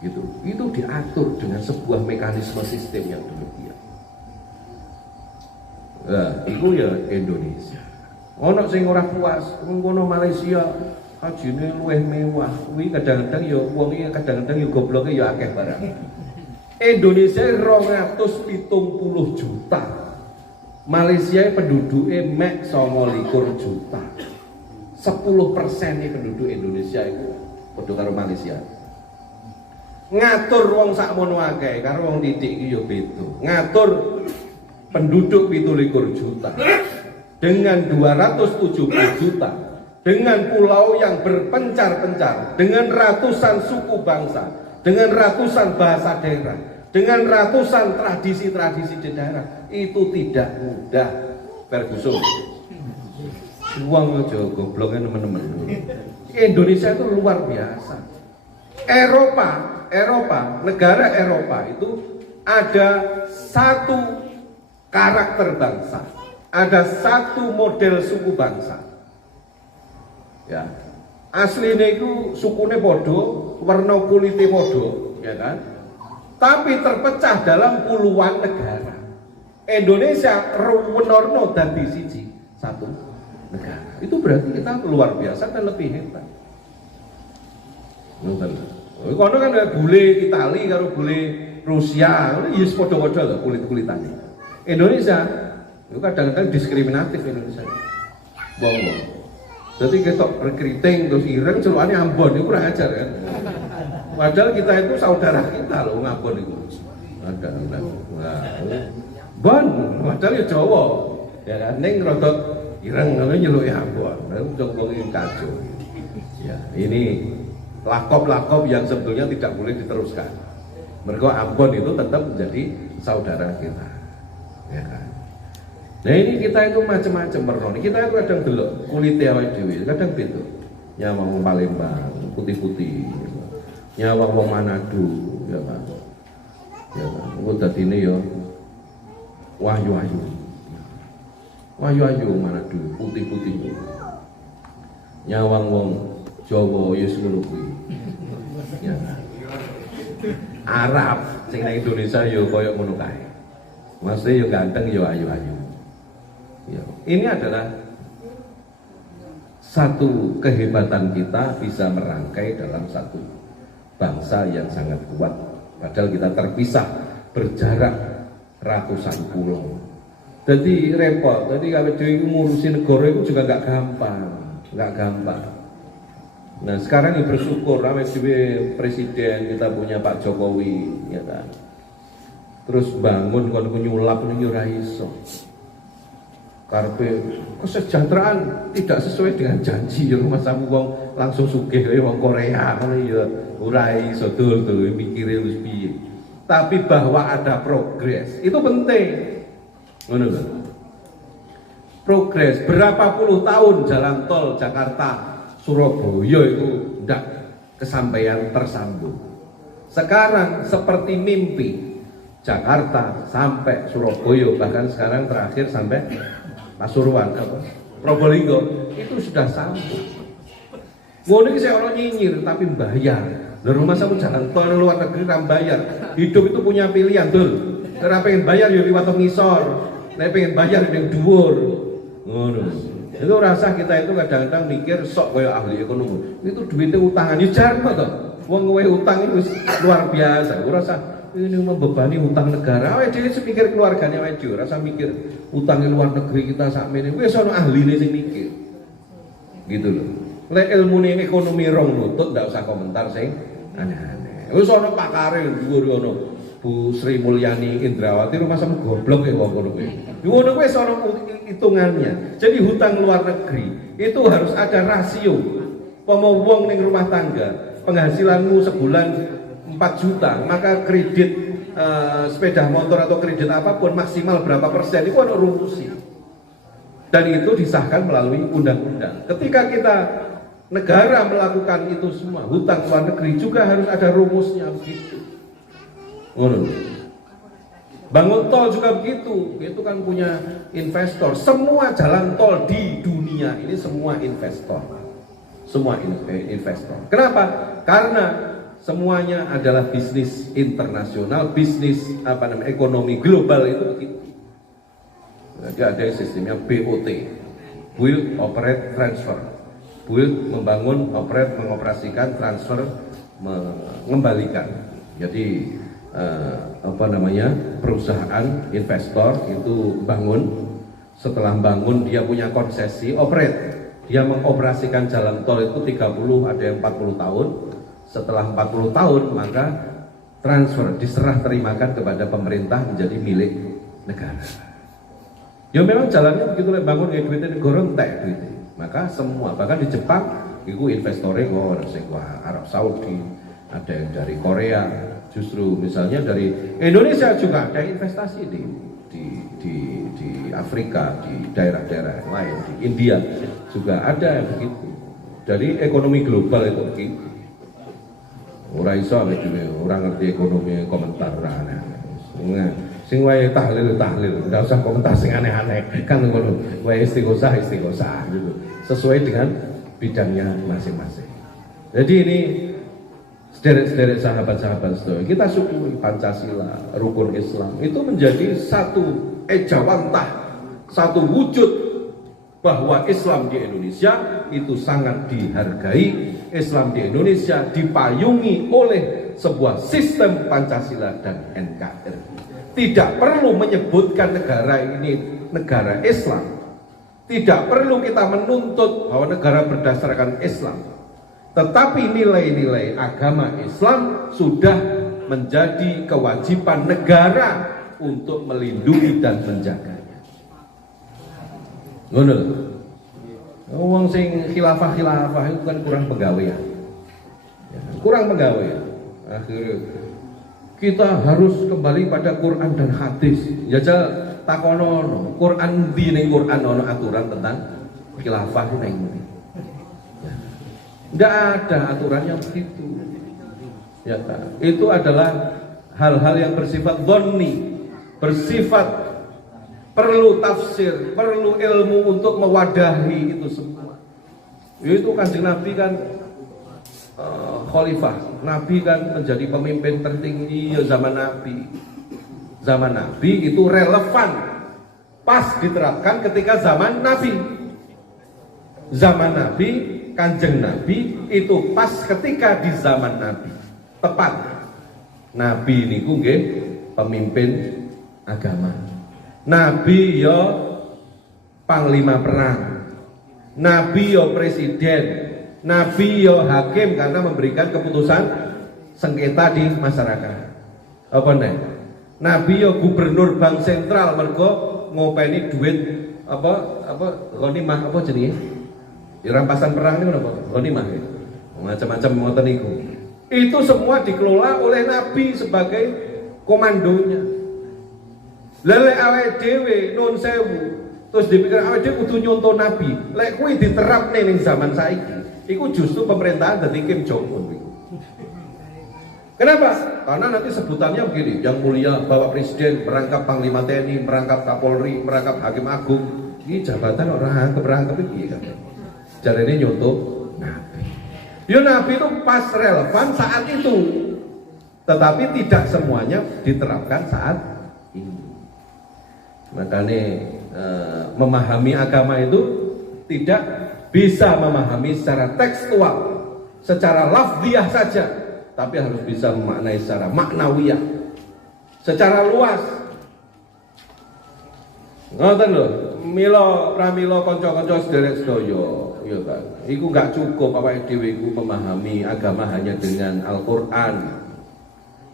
Gitu. Itu diatur dengan sebuah mekanisme sistem yang demikian. Nah, itu ya Indonesia. Ono sing ora puas, ngono Malaysia hajine luwih mewah. Kuwi kadang-kadang ya wong iki kadang-kadang ya gobloke ya akeh barang. Indonesia 270 juta. Malaysia penduduknya mek 29 juta. 10% nih penduduk Indonesia itu padha karo Malaysia. Ngatur wong sakmono akeh karo wong titik iki ya beda. Ngatur penduduk 27 juta dengan 270 juta dengan pulau yang berpencar-pencar, dengan ratusan suku bangsa, dengan ratusan bahasa daerah, dengan ratusan tradisi-tradisi di daerah, itu tidak mudah. Ferguson, uang aja gobloknya teman-teman. Indonesia itu luar biasa. Negara Eropa itu ada satu karakter bangsa, ada satu model suku bangsa. Ya, aslinya itu sukunya podo, warna kulitnya podo, ya kan? Tapi terpecah dalam puluhan negara. Indonesia ruwenorno dan di siji satu negara. Itu berarti kita luar biasa dan lebih hebat. Kono kan bule Itali karo bule Rusia, itu ya podo-podo lah kulit-kulitannya. Indonesia itu kadang-kadang diskriminatif Indonesia. Bohong. Jadi ketok rekruting terus ireng celuannya Ambon itu kurang ajar kan. Padahal kita itu saudara kita loh Ambon itu. Ada. Bon, padahal ya Jawa. Ya kan ning rodok ireng ngono nyeluk Ambon. Lalu jongkongin kacau. Ya, ini lakop-lakop yang sebetulnya tidak boleh diteruskan. Mergo Ambon itu tetap menjadi saudara kita. Ya kan? Nah ini kita itu macam-macam meroni. Kita itu kadang delok kulite awake dhewe, kadang beda. Nyawang wong Palembang, putih-putih. Nyawang wong Manado, ya Pak. Ya Pak. Engko dadine ya wahyu-wahyu. Wahyu-wahyu Manado, putih-putih. Nyawang wong Jawa ya ngono kuwi. Ya. Arab sing nang Indonesia ya koyo ngono kae. Maksudnya ya ganteng ya ayu-ayu. Ya. Ini adalah satu kehebatan kita bisa merangkai dalam satu bangsa yang sangat kuat. Padahal kita terpisah berjarak ratusan pulau. Jadi repot. Jadi kalau dia ngurusin negara itu juga nggak gampang. Nah sekarang ini bersyukur, presiden kita punya Pak Jokowi, ya kan. Terus bangun kon nyulap ora iso. Karpe kesejahteraan tidak sesuai dengan janji ya masa wong langsung sugih kaya wong Korea ngono ya ora iso dul mikire wis piye. Tapi bahwa ada progres itu penting. Ngono lho. Progres berapa puluh tahun jalan tol Jakarta Surabaya itu tidak kesampaian tersambung. Sekarang seperti mimpi Jakarta sampai Surabaya, bahkan sekarang terakhir sampai Pasuruan, Probolinggo itu sudah sambung. Ngono iki saya orang nyinyir tapi bayar. Lha rumah saya jalan tol luar negeri kan bayar. Hidup itu punya pilihan, Dul. Nek pengen bayar yo liwat ngisor, nek pengen bayar ning dhuwur. Ngono. Itu rasa kita itu kadang-kadang mikir sok kaya ahli ekonomi. Itu duitnya utangan ya jarno to. Wong kowe utang itu luar biasa. Ora rasa ini membebani utang negara. Awake dhewe mikir keluargane awake dhewe, rasa mikir utang luar negeri kita sakmene. Wis ana ahline sing mikir. Gitu loh. Lek ilmune ekonomi rong lutut ndak usah komentar sing aneh-aneh. Wis ana pakare dhuwur ana Bu Sri Mulyani Indrawati rumah sama goblok ya wong ngono kuwi. Ngono kuwi ana hitungannya. Jadi hutang luar negeri itu harus ada rasio. Pomo wong ning rumah tangga, penghasilanmu sebulan 4 juta, maka kredit sepeda motor atau kredit apapun maksimal berapa persen itu ada rumusnya. Dan itu disahkan melalui undang-undang. Ketika kita negara melakukan itu semua, hutang luar negeri juga harus ada rumusnya begitu. Bangun tol juga begitu, itu kan punya investor. Semua jalan tol di dunia ini semua investor. Kenapa? Karena semuanya adalah bisnis internasional, bisnis ekonomi global itu begitu. Jadi ada sistemnya BOT, build, operate, transfer. Build, membangun, operate, mengoperasikan, transfer, mengembalikan. Jadi perusahaan investor itu bangun, setelah bangun dia punya konsesi operate, dia mengoperasikan jalan tol itu 30 ada yang 40 tahun. Setelah 40 tahun maka transfer, diserah terimakan kepada pemerintah menjadi milik negara. Ya memang jalannya begitu, bangun kayak duitnya negara entek duitnya. Maka semua, bahkan di Jepang itu investornya orang Arab Saudi, ada yang dari Korea, justru misalnya dari Indonesia juga ada investasi di Afrika, di daerah-daerah lain, di India juga ada yang begitu. Jadi ekonomi global itu begitu. Orang iso orang ngerti ekonomi komentar aneh-aneh. Sing wae tahlil, enggak usah komentar sing aneh-aneh. Kan ngono, wae istighosah gitu. Sesuai dengan bidangnya masing-masing. Jadi ini sederek-sederek sahabat-sahabat sedoyo, kita syukuri Pancasila, rukun Islam itu menjadi satu ejawantah, satu wujud bahwa Islam di Indonesia itu sangat dihargai. Islam di Indonesia dipayungi oleh sebuah sistem Pancasila dan NKRI. Tidak perlu menyebutkan negara ini negara Islam. Tidak perlu kita menuntut bahwa negara berdasarkan Islam. Tetapi nilai-nilai agama Islam sudah menjadi kewajiban negara untuk melindungi dan menjaganya. Ngono. Wong sing khilafah itu kan kurang pegawaian. Kurang pegawaian. Akhirnya kita harus kembali pada Quran dan hadis. Jajal takono Quran di ning Quran ono aturan tentang khilafah ning. Enggak ada aturannya begitu. Ya kan? Itu adalah hal-hal yang bersifat dhonni, bersifat perlu tafsir, perlu ilmu untuk mewadahi itu semua. Itu Kanjeng Nabi kan khalifah. Nabi kan menjadi pemimpin tertinggi zaman Nabi. Zaman Nabi itu relevan, pas diterapkan ketika zaman Nabi. Zaman Nabi, Kanjeng Nabi itu pas ketika di zaman Nabi. Tepat. Nabi niku nggih pemimpin agama. Nabi yo panglima perang. Nabi yo presiden. Nabi yo hakim karena memberikan keputusan sengketa di masyarakat. Apa nih? Nabi yo gubernur bank sentral mergo ngopeni duit apa ghanimah apa jenenge? Rampasan perang itu apa? Ghanimah. Macam-macam ngoten niku. Itu semua dikelola oleh Nabi sebagai komandonya. Lele awake dhewe nun sewu terus dipikir awake dhewe kudu nyontoh Nabi. Lek kuwi diterapne ning zaman saiki. Iku justru pemerintahan dari Kim Jong Un. Kenapa? Karena nanti sebutannya begini, yang mulia Bapak Presiden merangkap Panglima TNI, merangkap Kapolri, merangkap Hakim Agung. Ini jabatan orang merangkap iki kan. Jarene nyontoh Nabi. Ya Nabi itu pas relevan saat itu. Tetapi tidak semuanya diterapkan saat ini. Makanya memahami agama itu tidak bisa memahami secara tekstual, secara lafziah saja, tapi harus bisa memaknai secara maknawiyah, secara luas. Ngoten lho, mila pramila kanca-kanca sederek sedaya, ya kan. Iku gak cukup awake dhewe iku memahami agama hanya dengan Al-Qur'an.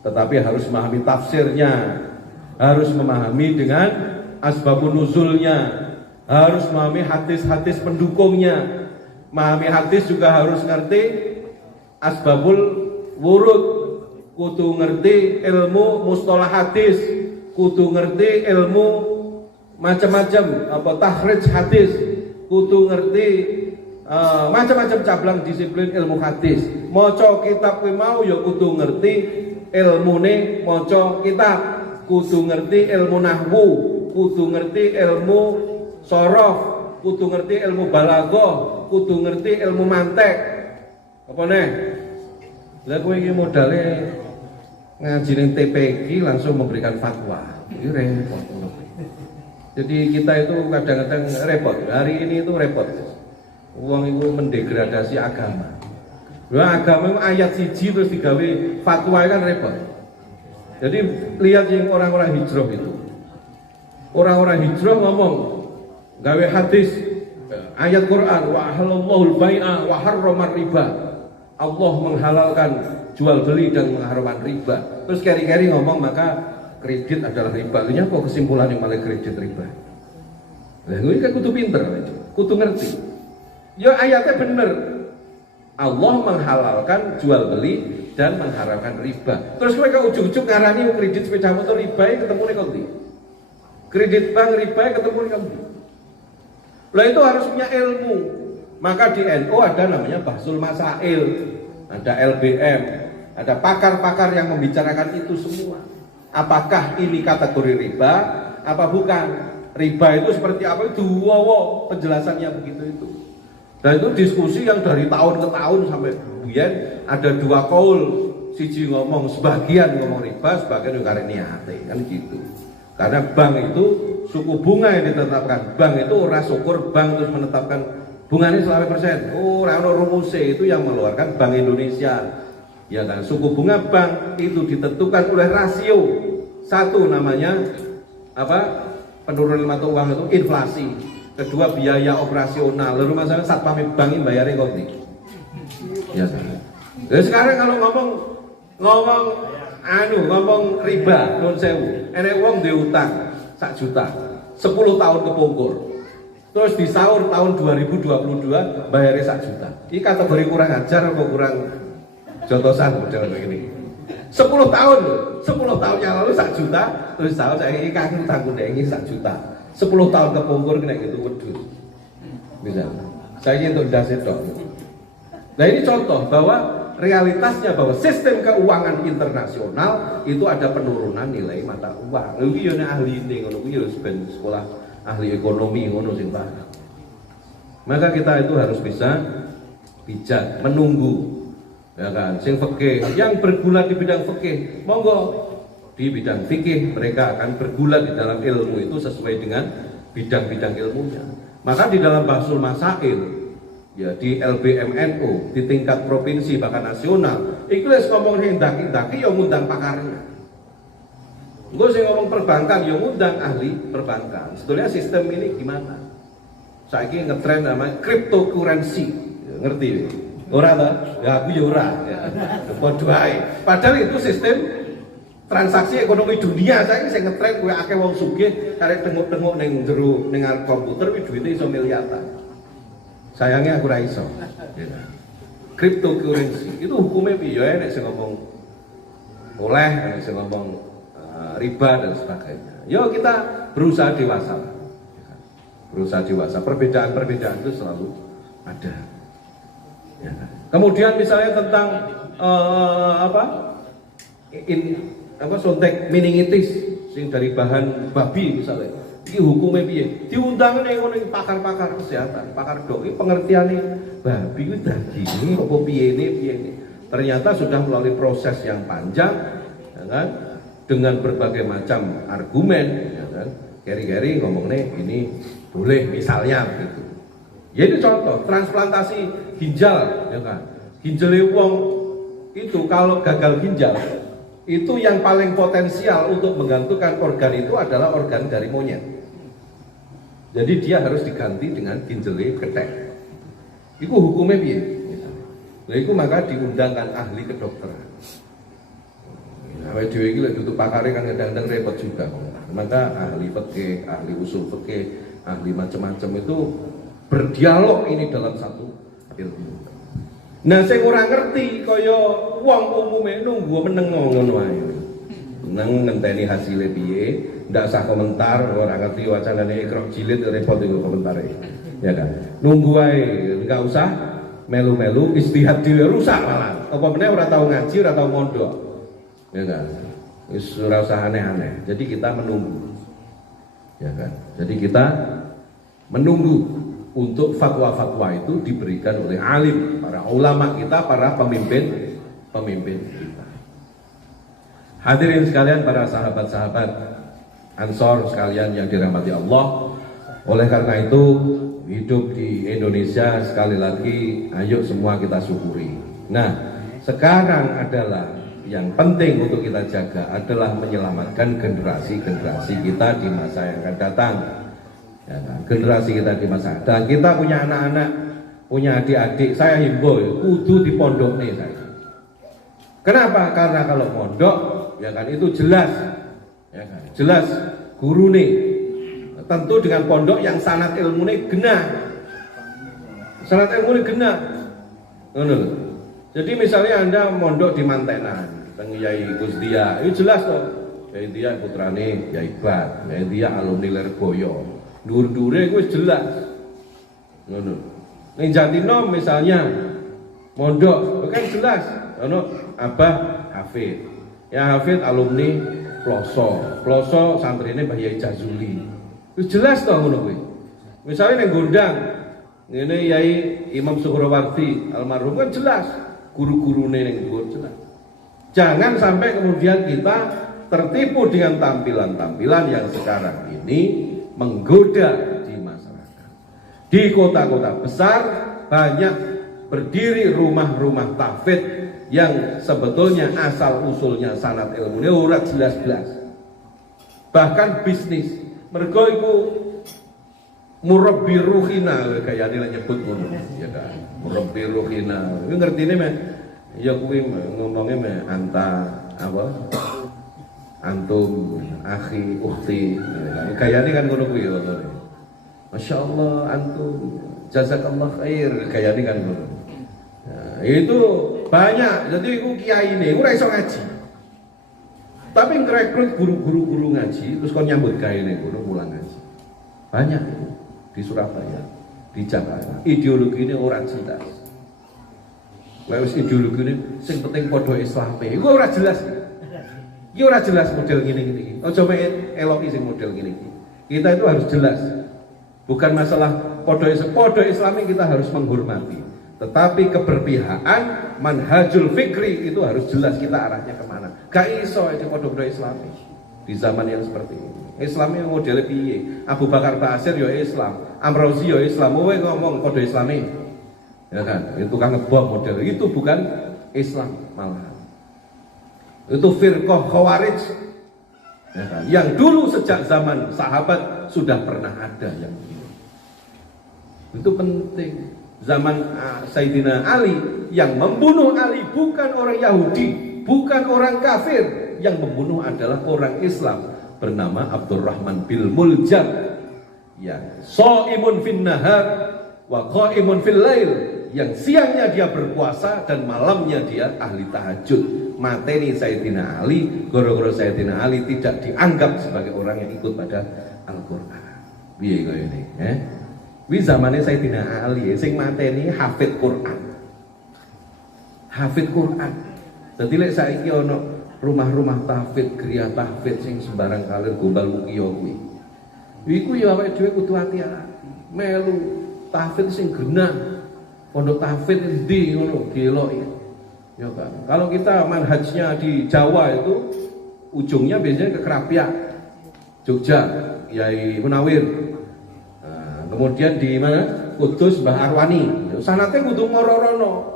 Tetapi harus memahami tafsirnya, harus memahami dengan asbabun nuzulnya, harus memahami hadis-hadis pendukungnya. Memahami hadis juga harus ngerti asbabul wurud, kudu ngerti ilmu mustalah hadis, kudu ngerti ilmu macam-macam apa takhrij hadis, kudu ngerti macam-macam cabang disiplin ilmu hadis. Maca kitab kuwi mau ya kudu ngerti ilmune maca kitab, kudu ngerti ilmu nahwu, kudu ngerti ilmu sorof, kudu ngerti ilmu balaghah, kudu ngerti ilmu mantek. Apa nih? Lah kowe iki modale ngaji ning TPQ langsung memberikan fatwa. Iki repot. Jadi kita itu kadang-kadang repot. Hari ini itu repot. Uang itu mendegradasi agama. Lah agama itu ayat siji terus digawe fatwa kan repot. Jadi lihat yang orang-orang hijrah itu. Orang-orang hijrah ngomong gawe hadis ayat Quran wa halallahu al-bai'a wa harrama riba. Allah menghalalkan jual beli dan mengharamkan riba. Terus keri-keri ngomong maka kredit adalah riba. Ini apa kesimpulan yang malah kredit riba? Lah kuwi kan kudu pinter, kudu ngerti. Ya ayatnya bener. Allah menghalalkan jual beli dan mengharamkan riba. Terus mereka ujung-ujung ngarani kredit sepeda motor riba ketemu nih kondi. Kredit bank riba ketemu nih kondi. Lah itu harus punya ilmu. Maka di NU ada namanya Bahsul Masail, ada LBM, ada pakar-pakar yang membicarakan itu semua. Apakah ini kategori riba, apa bukan? Riba itu seperti apa? Itu penjelasannya begitu itu. Dan itu diskusi yang dari tahun ke tahun sampai kemudian ada dua kaul, siji ngomong sebagian ngomong riba, sebagian juga niate kan gitu. Karena bank itu suku bunga yang ditetapkan, bank itu ora syukur bank terus menetapkan bunganya selama persen. Oh, rano rumusnya itu yang mengeluarkan Bank Indonesia. Ya kan, suku bunga bank itu ditentukan oleh rasio. Satu namanya apa? Penurunan mata uang itu inflasi. Kedua biaya operasional. Lalu masalah satpam bank ini bayarnya kok nih. Ya kan. Jadi sekarang kalau ngomong riba non sewu. Enek wong diutang 1 juta, 10 tahun kepungkur. Terus di sahur tahun 2022 bayarnya 1 juta. Ini kategori kurang ajar atau kurang jotosan model begini. 10 tahun loh, 10 tahun yang lalu 1 juta, terus sahur saya ini kaki tanggung ini 1 juta. 10 tahun kepungkur kena gitu wedus. Bisa. Saya ini untuk dasar dok. Nah ini contoh bahwa realitasnya bahwa sistem keuangan internasional itu ada penurunan nilai mata uang. Lalu ini ahli ini, kalau ini sekolah ahli ekonomi ngono sing paham. Maka kita itu harus bisa bijak menunggu, ya kan? Sing fikih, yang bergulat di bidang fikih, monggo di bidang fikih mereka akan bergulat di dalam ilmu itu sesuai dengan bidang-bidang ilmunya. Maka di dalam Bahsul Masail, ya di LBMNU, di tingkat provinsi bahkan nasional, ikhlas ngomong hendak-hendaki ya ngundang pakarnya. Gue sih ngomong perbankan, ya ngundang ahli perbankan. Sebetulnya sistem ini gimana? Saya ini ngetren namanya cryptocurrency, ngerti? Ora tak? Ya aku ya ora. Padahal itu sistem transaksi ekonomi dunia. Saya ini ngetren gue akeh wong sugih, karek tengok-tengok neng jero neng komputer, duitnya iso miliaran. Sayangnya aku ra iso. Cryptocurrency itu hukumnya piye? Nek sing ngomong oleh, nek sing ngomong riba dan sebagainya. Yo kita berusaha dewasa. Berusaha dewasa. Perbedaan-perbedaan itu selalu ada. Ya. Kemudian misalnya tentang sontek meningitis sing dari bahan babi misalnya. Iki hukumnya piye? Diundang ning pakar-pakar kesehatan, pakar dok. Iki pengertiane babi ku daging apa piyene. Ternyata sudah melalui proses yang panjang, ya kan? Dengan berbagai macam argumen, ya kan? Keri-keri ngomongnya ini boleh misalnya begitu. Ya itu contoh transplantasi ginjal, ya kan? Ginjal wong itu kalau gagal ginjal itu yang paling potensial untuk menggantungkan organ itu adalah organ dari monyet. Jadi dia harus diganti dengan ginjal ketek. Itu hukumnya piye? Nah itu maka diundangkan ahli kedokteran. Awake dhewe iki lek tutup pakare kan kadang-kadang repot juga. Maka ahli fikih, ahli usul fikih, ahli macam-macam itu berdialog ini dalam satu ilmu. Nah, sing ora ngerti kaya wong umume nunggu meneng ngono wae. Nang ngenteni hasilnya piye, ndak usah komentar, ora ngerti wacanane ikrok jilid repot iku komentare. Ya kan. Nunggu wae, enggak usah melu-melu istihad dhewe rusak malah. Apa meneh ora tau ngaji, ora tau mondok. Ya kan, wis ora usah aneh-aneh. Jadi kita menunggu, ya kan. Jadi kita menunggu untuk fatwa-fatwa itu diberikan oleh alim, para ulama kita, para pemimpin kita. Hadirin sekalian, para sahabat-sahabat Ansor sekalian yang dirahmati Allah. Oleh karena itu, hidup di Indonesia sekali lagi, ayo semua kita syukuri. Nah, sekarang adalah yang penting untuk kita jaga adalah menyelamatkan generasi-generasi kita di masa yang akan datang. Ya, generasi kita di masa dan kita punya anak-anak, punya adik-adik. Saya himbau kudu di pondok nih saya. Kenapa? Karena kalau pondok, ya kan itu jelas, ya kan, jelas guru nih. Tentu dengan pondok yang sanad ilmu nih genah. Sanad ilmu ini genah. Ngono lho. Jadi misalnya Anda mondok di Mantenan, teng Yai Gusdia, itu jelas toh. Yai dia putrane Yai Bat, Yai dia alumni Lerboyo. Dur-dure itu jelas. Ngono. Ning Jatinom misalnya mondok, kan jelas. Ono Abah Hafid. Ya Hafid alumni Ploso santrine Mbah Yai Jazuli. Itu jelas toh ngono kuwi. Misalnya ning Gondang, ngene Yai Imam Suhrawardi almarhum kan jelas. Guru-gurune ning dhuwur jelas. Jangan sampai kemudian kita tertipu dengan tampilan-tampilan yang sekarang ini menggoda di masyarakat. Di kota-kota besar banyak berdiri rumah-rumah tahfidz yang sebetulnya asal usulnya sanad ilmu ora jelas-jelas. Bahkan bisnis. Mergo iku murabbi ruhina kayane lek nyebut ngono ya kan. Murabbi ruhina. Kuwi ngertine meh ya kuwi ngomongnya meh apa? Antum, akhi, ukhti. Kayane kan ngono kuwi ya. Masyaallah antum, jazakallah khair. Kayane kan ngono. Nah, itu banyak. Jadi iku kiai ini ora iso ngaji. Tapi ngrekrut guru-guru ngaji terus kon nyambut gawe ning ngono mulang ngaji. Banyak itu di Surabaya, di Jakarta. Ideologi ini ora jelas. Lewis ideologi ini sing penting padha Islame. Iku ora jelas. Iki ora jelas model gini-gini. Oh coba eloki sing model gini. Kita itu harus jelas. Bukan masalah padha Islami kita harus menghormati. Tetapi keberpihakan manhajul fikri itu harus jelas kita arahnya kemana. Gak iso itu padha Islami di zaman yang seperti ini. Islami model piye? Abu Bakar Basir ya Islam, Amrozi ya Islam. Kowe ngomong padha Islami. Ya kan? Itu kan ngebom model. Itu bukan Islam malah. Itu firqah khawarij ya kan? Yang dulu sejak zaman sahabat sudah pernah ada yang begini. Itu penting. Zaman Sayyidina Ali yang membunuh Ali bukan orang Yahudi, bukan orang kafir, yang membunuh adalah orang Islam bernama Abdurrahman bil Muljam ya shaimun fin nahar wa qaimun fil lail, yang siangnya dia berpuasa dan malamnya dia ahli tahajud. Mateni Sayyidina Ali, gara-gara Sayyidina Ali tidak dianggap sebagai orang yang ikut pada Al-Qur'an. Piye kaya ini, Wi zamane Sayyidina Ali sing mateni hafid Quran. Hafid Quran. Dadi lek saiki ana rumah-rumah tahfidz, griya tahfidz sing sembarang kalir gombal mukiya kuwi. Iku ya awake dhewe kudu hati-hati. Melu tahfidz sing genah. Pondok tahfidz endi ngono dieloki. Ya kan. Kalau kita manhajnya di Jawa itu ujungnya biasanya ke Kerapiak, Jogja, Yai Munawir. Nah, kemudian di mana? Kudus Mbah Arwani. Sanate kudu ngoro-rono.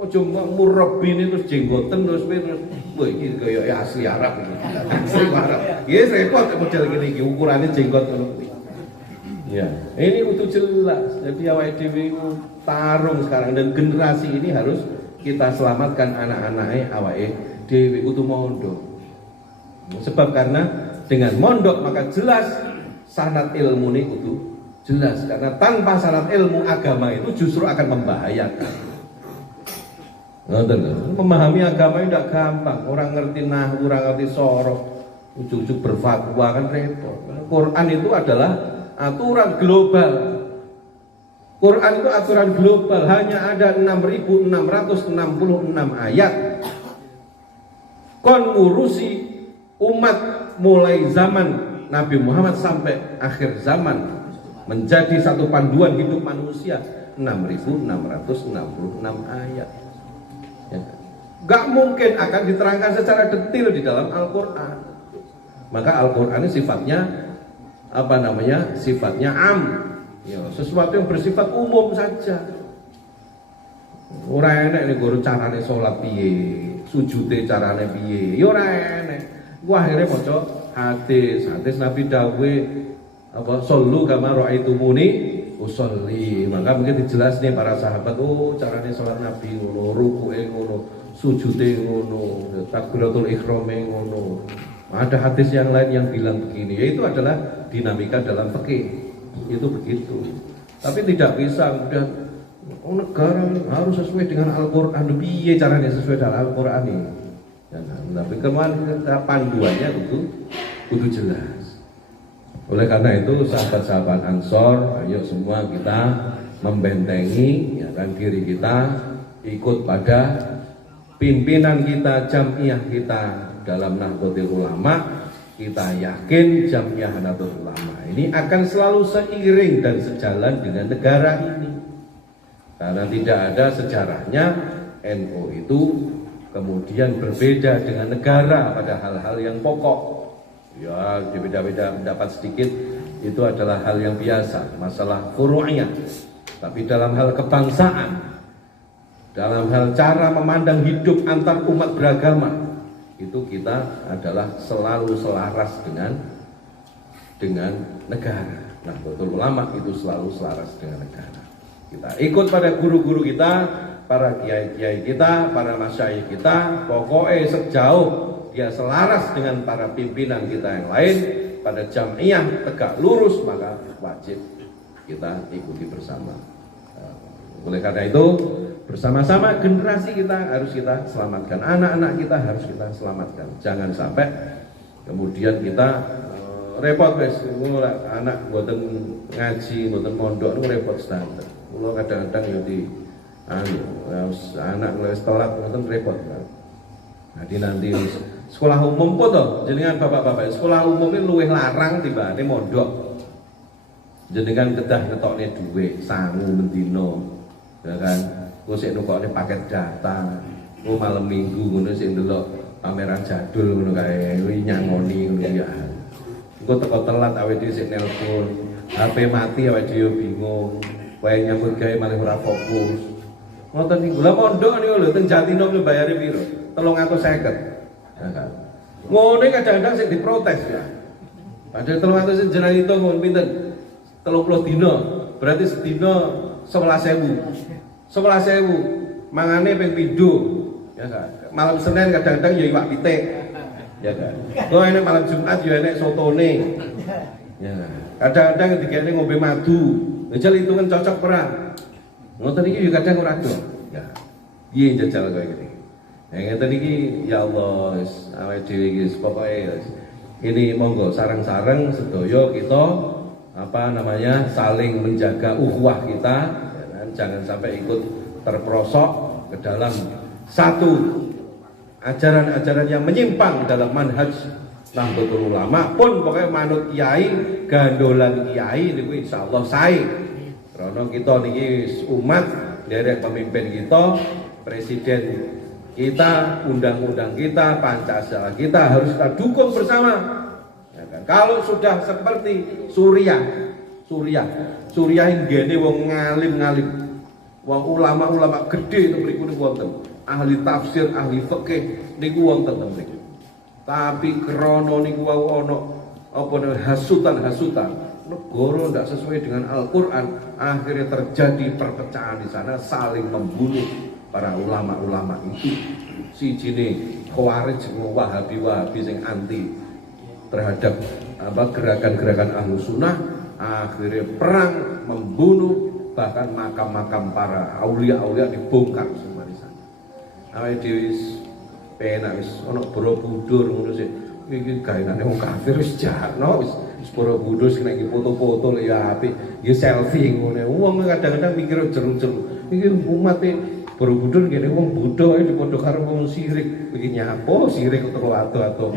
Ojo murabbi terus jenggoten terus wah iki kaya asli Arab iki. Asli Arab. Ya repot model ngene iki ukurane jenggot ngono kuwi. Ya, ini kudu jelas. Jadi awake dhewe tarung sekarang dan generasi ini harus kita selamatkan anak-anaknya awake dhewe kudu mondok. Sebab karena dengan mondok maka jelas sanad ilmu ini kudu jelas, karena tanpa sanad ilmu agama itu justru akan membahayakan. Memahami agama itu tidak gampang. Orang ngerti nahwu, orang ngerti sorok, ujug-ujug berfatwa kan repot. Quran itu adalah aturan global. Quran itu aturan global, hanya ada 6.666 ayat. Kon ngurusi umat mulai zaman Nabi Muhammad sampai akhir zaman, menjadi satu panduan hidup manusia 6.666 ayat. Ya. Gak mungkin akan diterangkan secara detail di dalam Al-Quran. Maka Al-Quran ini sifatnya apa namanya? Sifatnya am. Ya, sesuatu yang bersifat umum saja. Ora enek nek guru carane salat piye, sujude carane piye. Ya ora enek. Wah akhirnya maca hadis Nabi dawuh apa sallu kama raaitumuni usolli. Maka mungkin dijelasne para sahabat, oh carane salat Nabi ngono, rukuke ngono, sujude ngono, takbiratul ihrame ngono. Ada hadis yang lain yang bilang begini. Yaitu adalah dinamika dalam fikih. Itu begitu. Tapi tidak bisa kemudian Oh, negara harus sesuai dengan Al-Quran. Piye caranya sesuai dengan Al-Quran ini? Ya, tapi kemarin panduannya itu kudu jelas. Oleh karena itu sahabat-sahabat Ansor, ayo semua kita membentengi ya kan diri kita, ikut pada pimpinan kita, jamiah kita dalam Nahdlatul Ulama. Kita yakin jamiah Nahdlatul Ulama ini akan selalu seiring dan sejalan dengan negara ini. Karena tidak ada sejarahnya NU itu kemudian berbeda dengan negara pada hal-hal yang pokok. Ya, beda-beda pendapat sedikit itu adalah hal yang biasa, masalah furu'nya. Tapi dalam hal kebangsaan, dalam hal cara memandang hidup antar umat beragama, itu kita adalah selalu selaras dengan negara. Nah, betul ulama itu selalu selaras dengan negara. Kita ikut pada guru-guru kita, para kiai-kiai kita, para masyayikh kita, pokoknya sejauh dia selaras dengan para pimpinan kita yang lain pada jamiah tegak lurus, maka wajib kita ikuti bersama. Oleh karena itu bersama-sama generasi kita harus kita selamatkan, anak-anak kita harus kita selamatkan. Jangan sampai kemudian kita repot wes, anak mboten ngaji, mboten mondok itu repot standar. Kulo kadang-kadang yo di anak wis telat mboten repot. Jadi nanti sekolah umum po to, jenengan bapak-bapak, sekolah umum ini luwih larang timbangane mondok. Jenengan kedah ngetokne dhuwit sangu mendino, ya kan? Ku sik nukokne paket data, ku malam minggu ngono sik ndelok pameran jadul ngono kae, kuwi nyangoni ngono ya. Engko teko telat awake dhewe sik nelpon, HP mati awake dhewe bingung, wae nyambut gawe malah ora fokus. Ngoten niku. Lah mondok niku lho teng Jatinom lho bayare piro? 350. Ya kan. Ngono kadang-kadang sik diprotes ya. Padahal 300 jenengan itu ngono pinten? 30 dina. Berarti sedina 11.000. 11.000 mangane ping pindho. Ya kan. Malam Senin kadang-kadang ya iwak pitik. Ya kan. Kok enek malam Jumat ya enek sotone. Ya. Kadang-kadang dikene ngombe madu. Njal hitungan cocok perang. Ngoten iki yo kadang ora do. Ya. Piye jajal kowe iki. Ya ngeten iki ya Allah wis awake dhewe iki pokoke ini monggo sareng-sareng sedaya kita saling menjaga ukhuwah kita ya kan? Jangan sampai ikut terperosok ke dalam satu ajaran-ajaran yang menyimpang dalam manhaj Nahdlatul Ulama pun pokoknya manut kiai, gandolan kiai niku insyaallah sae. Karena kita niki umat derek pemimpin kita, presiden kita, undang-undang kita, Pancasila kita harus kita dukung bersama. Ya kan? Kalau sudah seperti Suriah ini wong ngalim-ngalim, wong ulama-ulama gede itu mriku niku wonten, ahli tafsir, ahli fikih niku wonten mriku. Tapi krana niku wau ana hasutan-hasutan, negara tidak sesuai dengan Al-Quran, akhirnya terjadi perpecahan di sana, saling membunuh para ulama-ulama itu. Si jine Khawarij, Wahabi sing anti terhadap gerakan-gerakan Ahlus Sunnah, akhirnya perang membunuh, bahkan makam-makam para aulia-aulia dibongkar semua di sana. Awake dhewe wis penak wis ana Borobudur ngono sih. Iki gaenane wong kafir wis jarno wis Borobudur sing nek foto-foto ya apik, nggih selfie ngono. Wong kadang-kadang mikir jeru-jeru. Iki umat Borobudur ngene wong Buddha iki padha karo wong sirik. Iki nyapo sirik utawa ado-ado.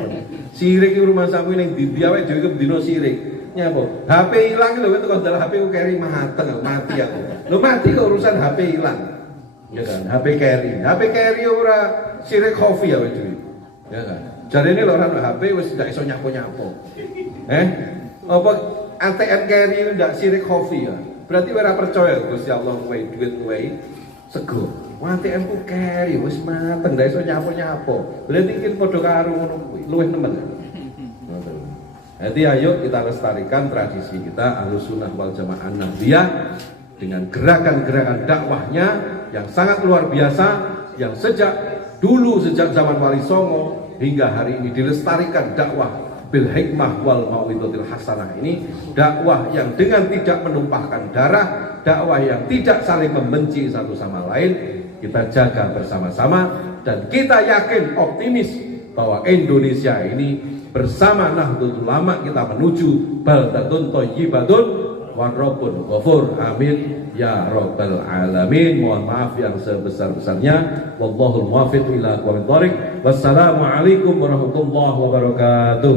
Sirik iki rumah saku ning ndi awake dhewe bendina sirik. Nyapo? HP ilang lho teko dalan HP ku keri mateng mati aku. Lho mati kok urusan HP ilang. Ya kan, HP keri ora sirik kopi awake dhewe. Ya kan. Jarene lho ora HP wis ndak iso nyapo-nyapo. Apa ATM keri ndak sirik kopi ya. Berarti ora percaya Gusti Allah kowe duit kowe sego. ATM ku keri wis mateng ndak iso nyapo-nyapo. Berarti iki padha karo ngono kuwi, luwih nemen. Jadi ayo kita lestarikan tradisi kita Ahlus Sunnah wal Jamaah Nahdliyah dengan gerakan-gerakan dakwahnya yang sangat luar biasa, yang sejak zaman Wali Songo hingga hari ini dilestarikan dakwah bil hikmah wal mau'izatil hasanah ini, dakwah yang dengan tidak menumpahkan darah, dakwah yang tidak saling membenci satu sama lain, kita jaga bersama-sama. Dan kita yakin, optimis bahwa Indonesia ini bersama Nahdlatul Ulama kita menuju baldatun thayyibatun wa rabbun ghafur. Amin ya rabbal alamin. Mohon maaf yang sebesar-besarnya. Wallahul muwaffiq ila aqwamit thoriq. Wassalamualaikum warahmatullahi wabarakatuh.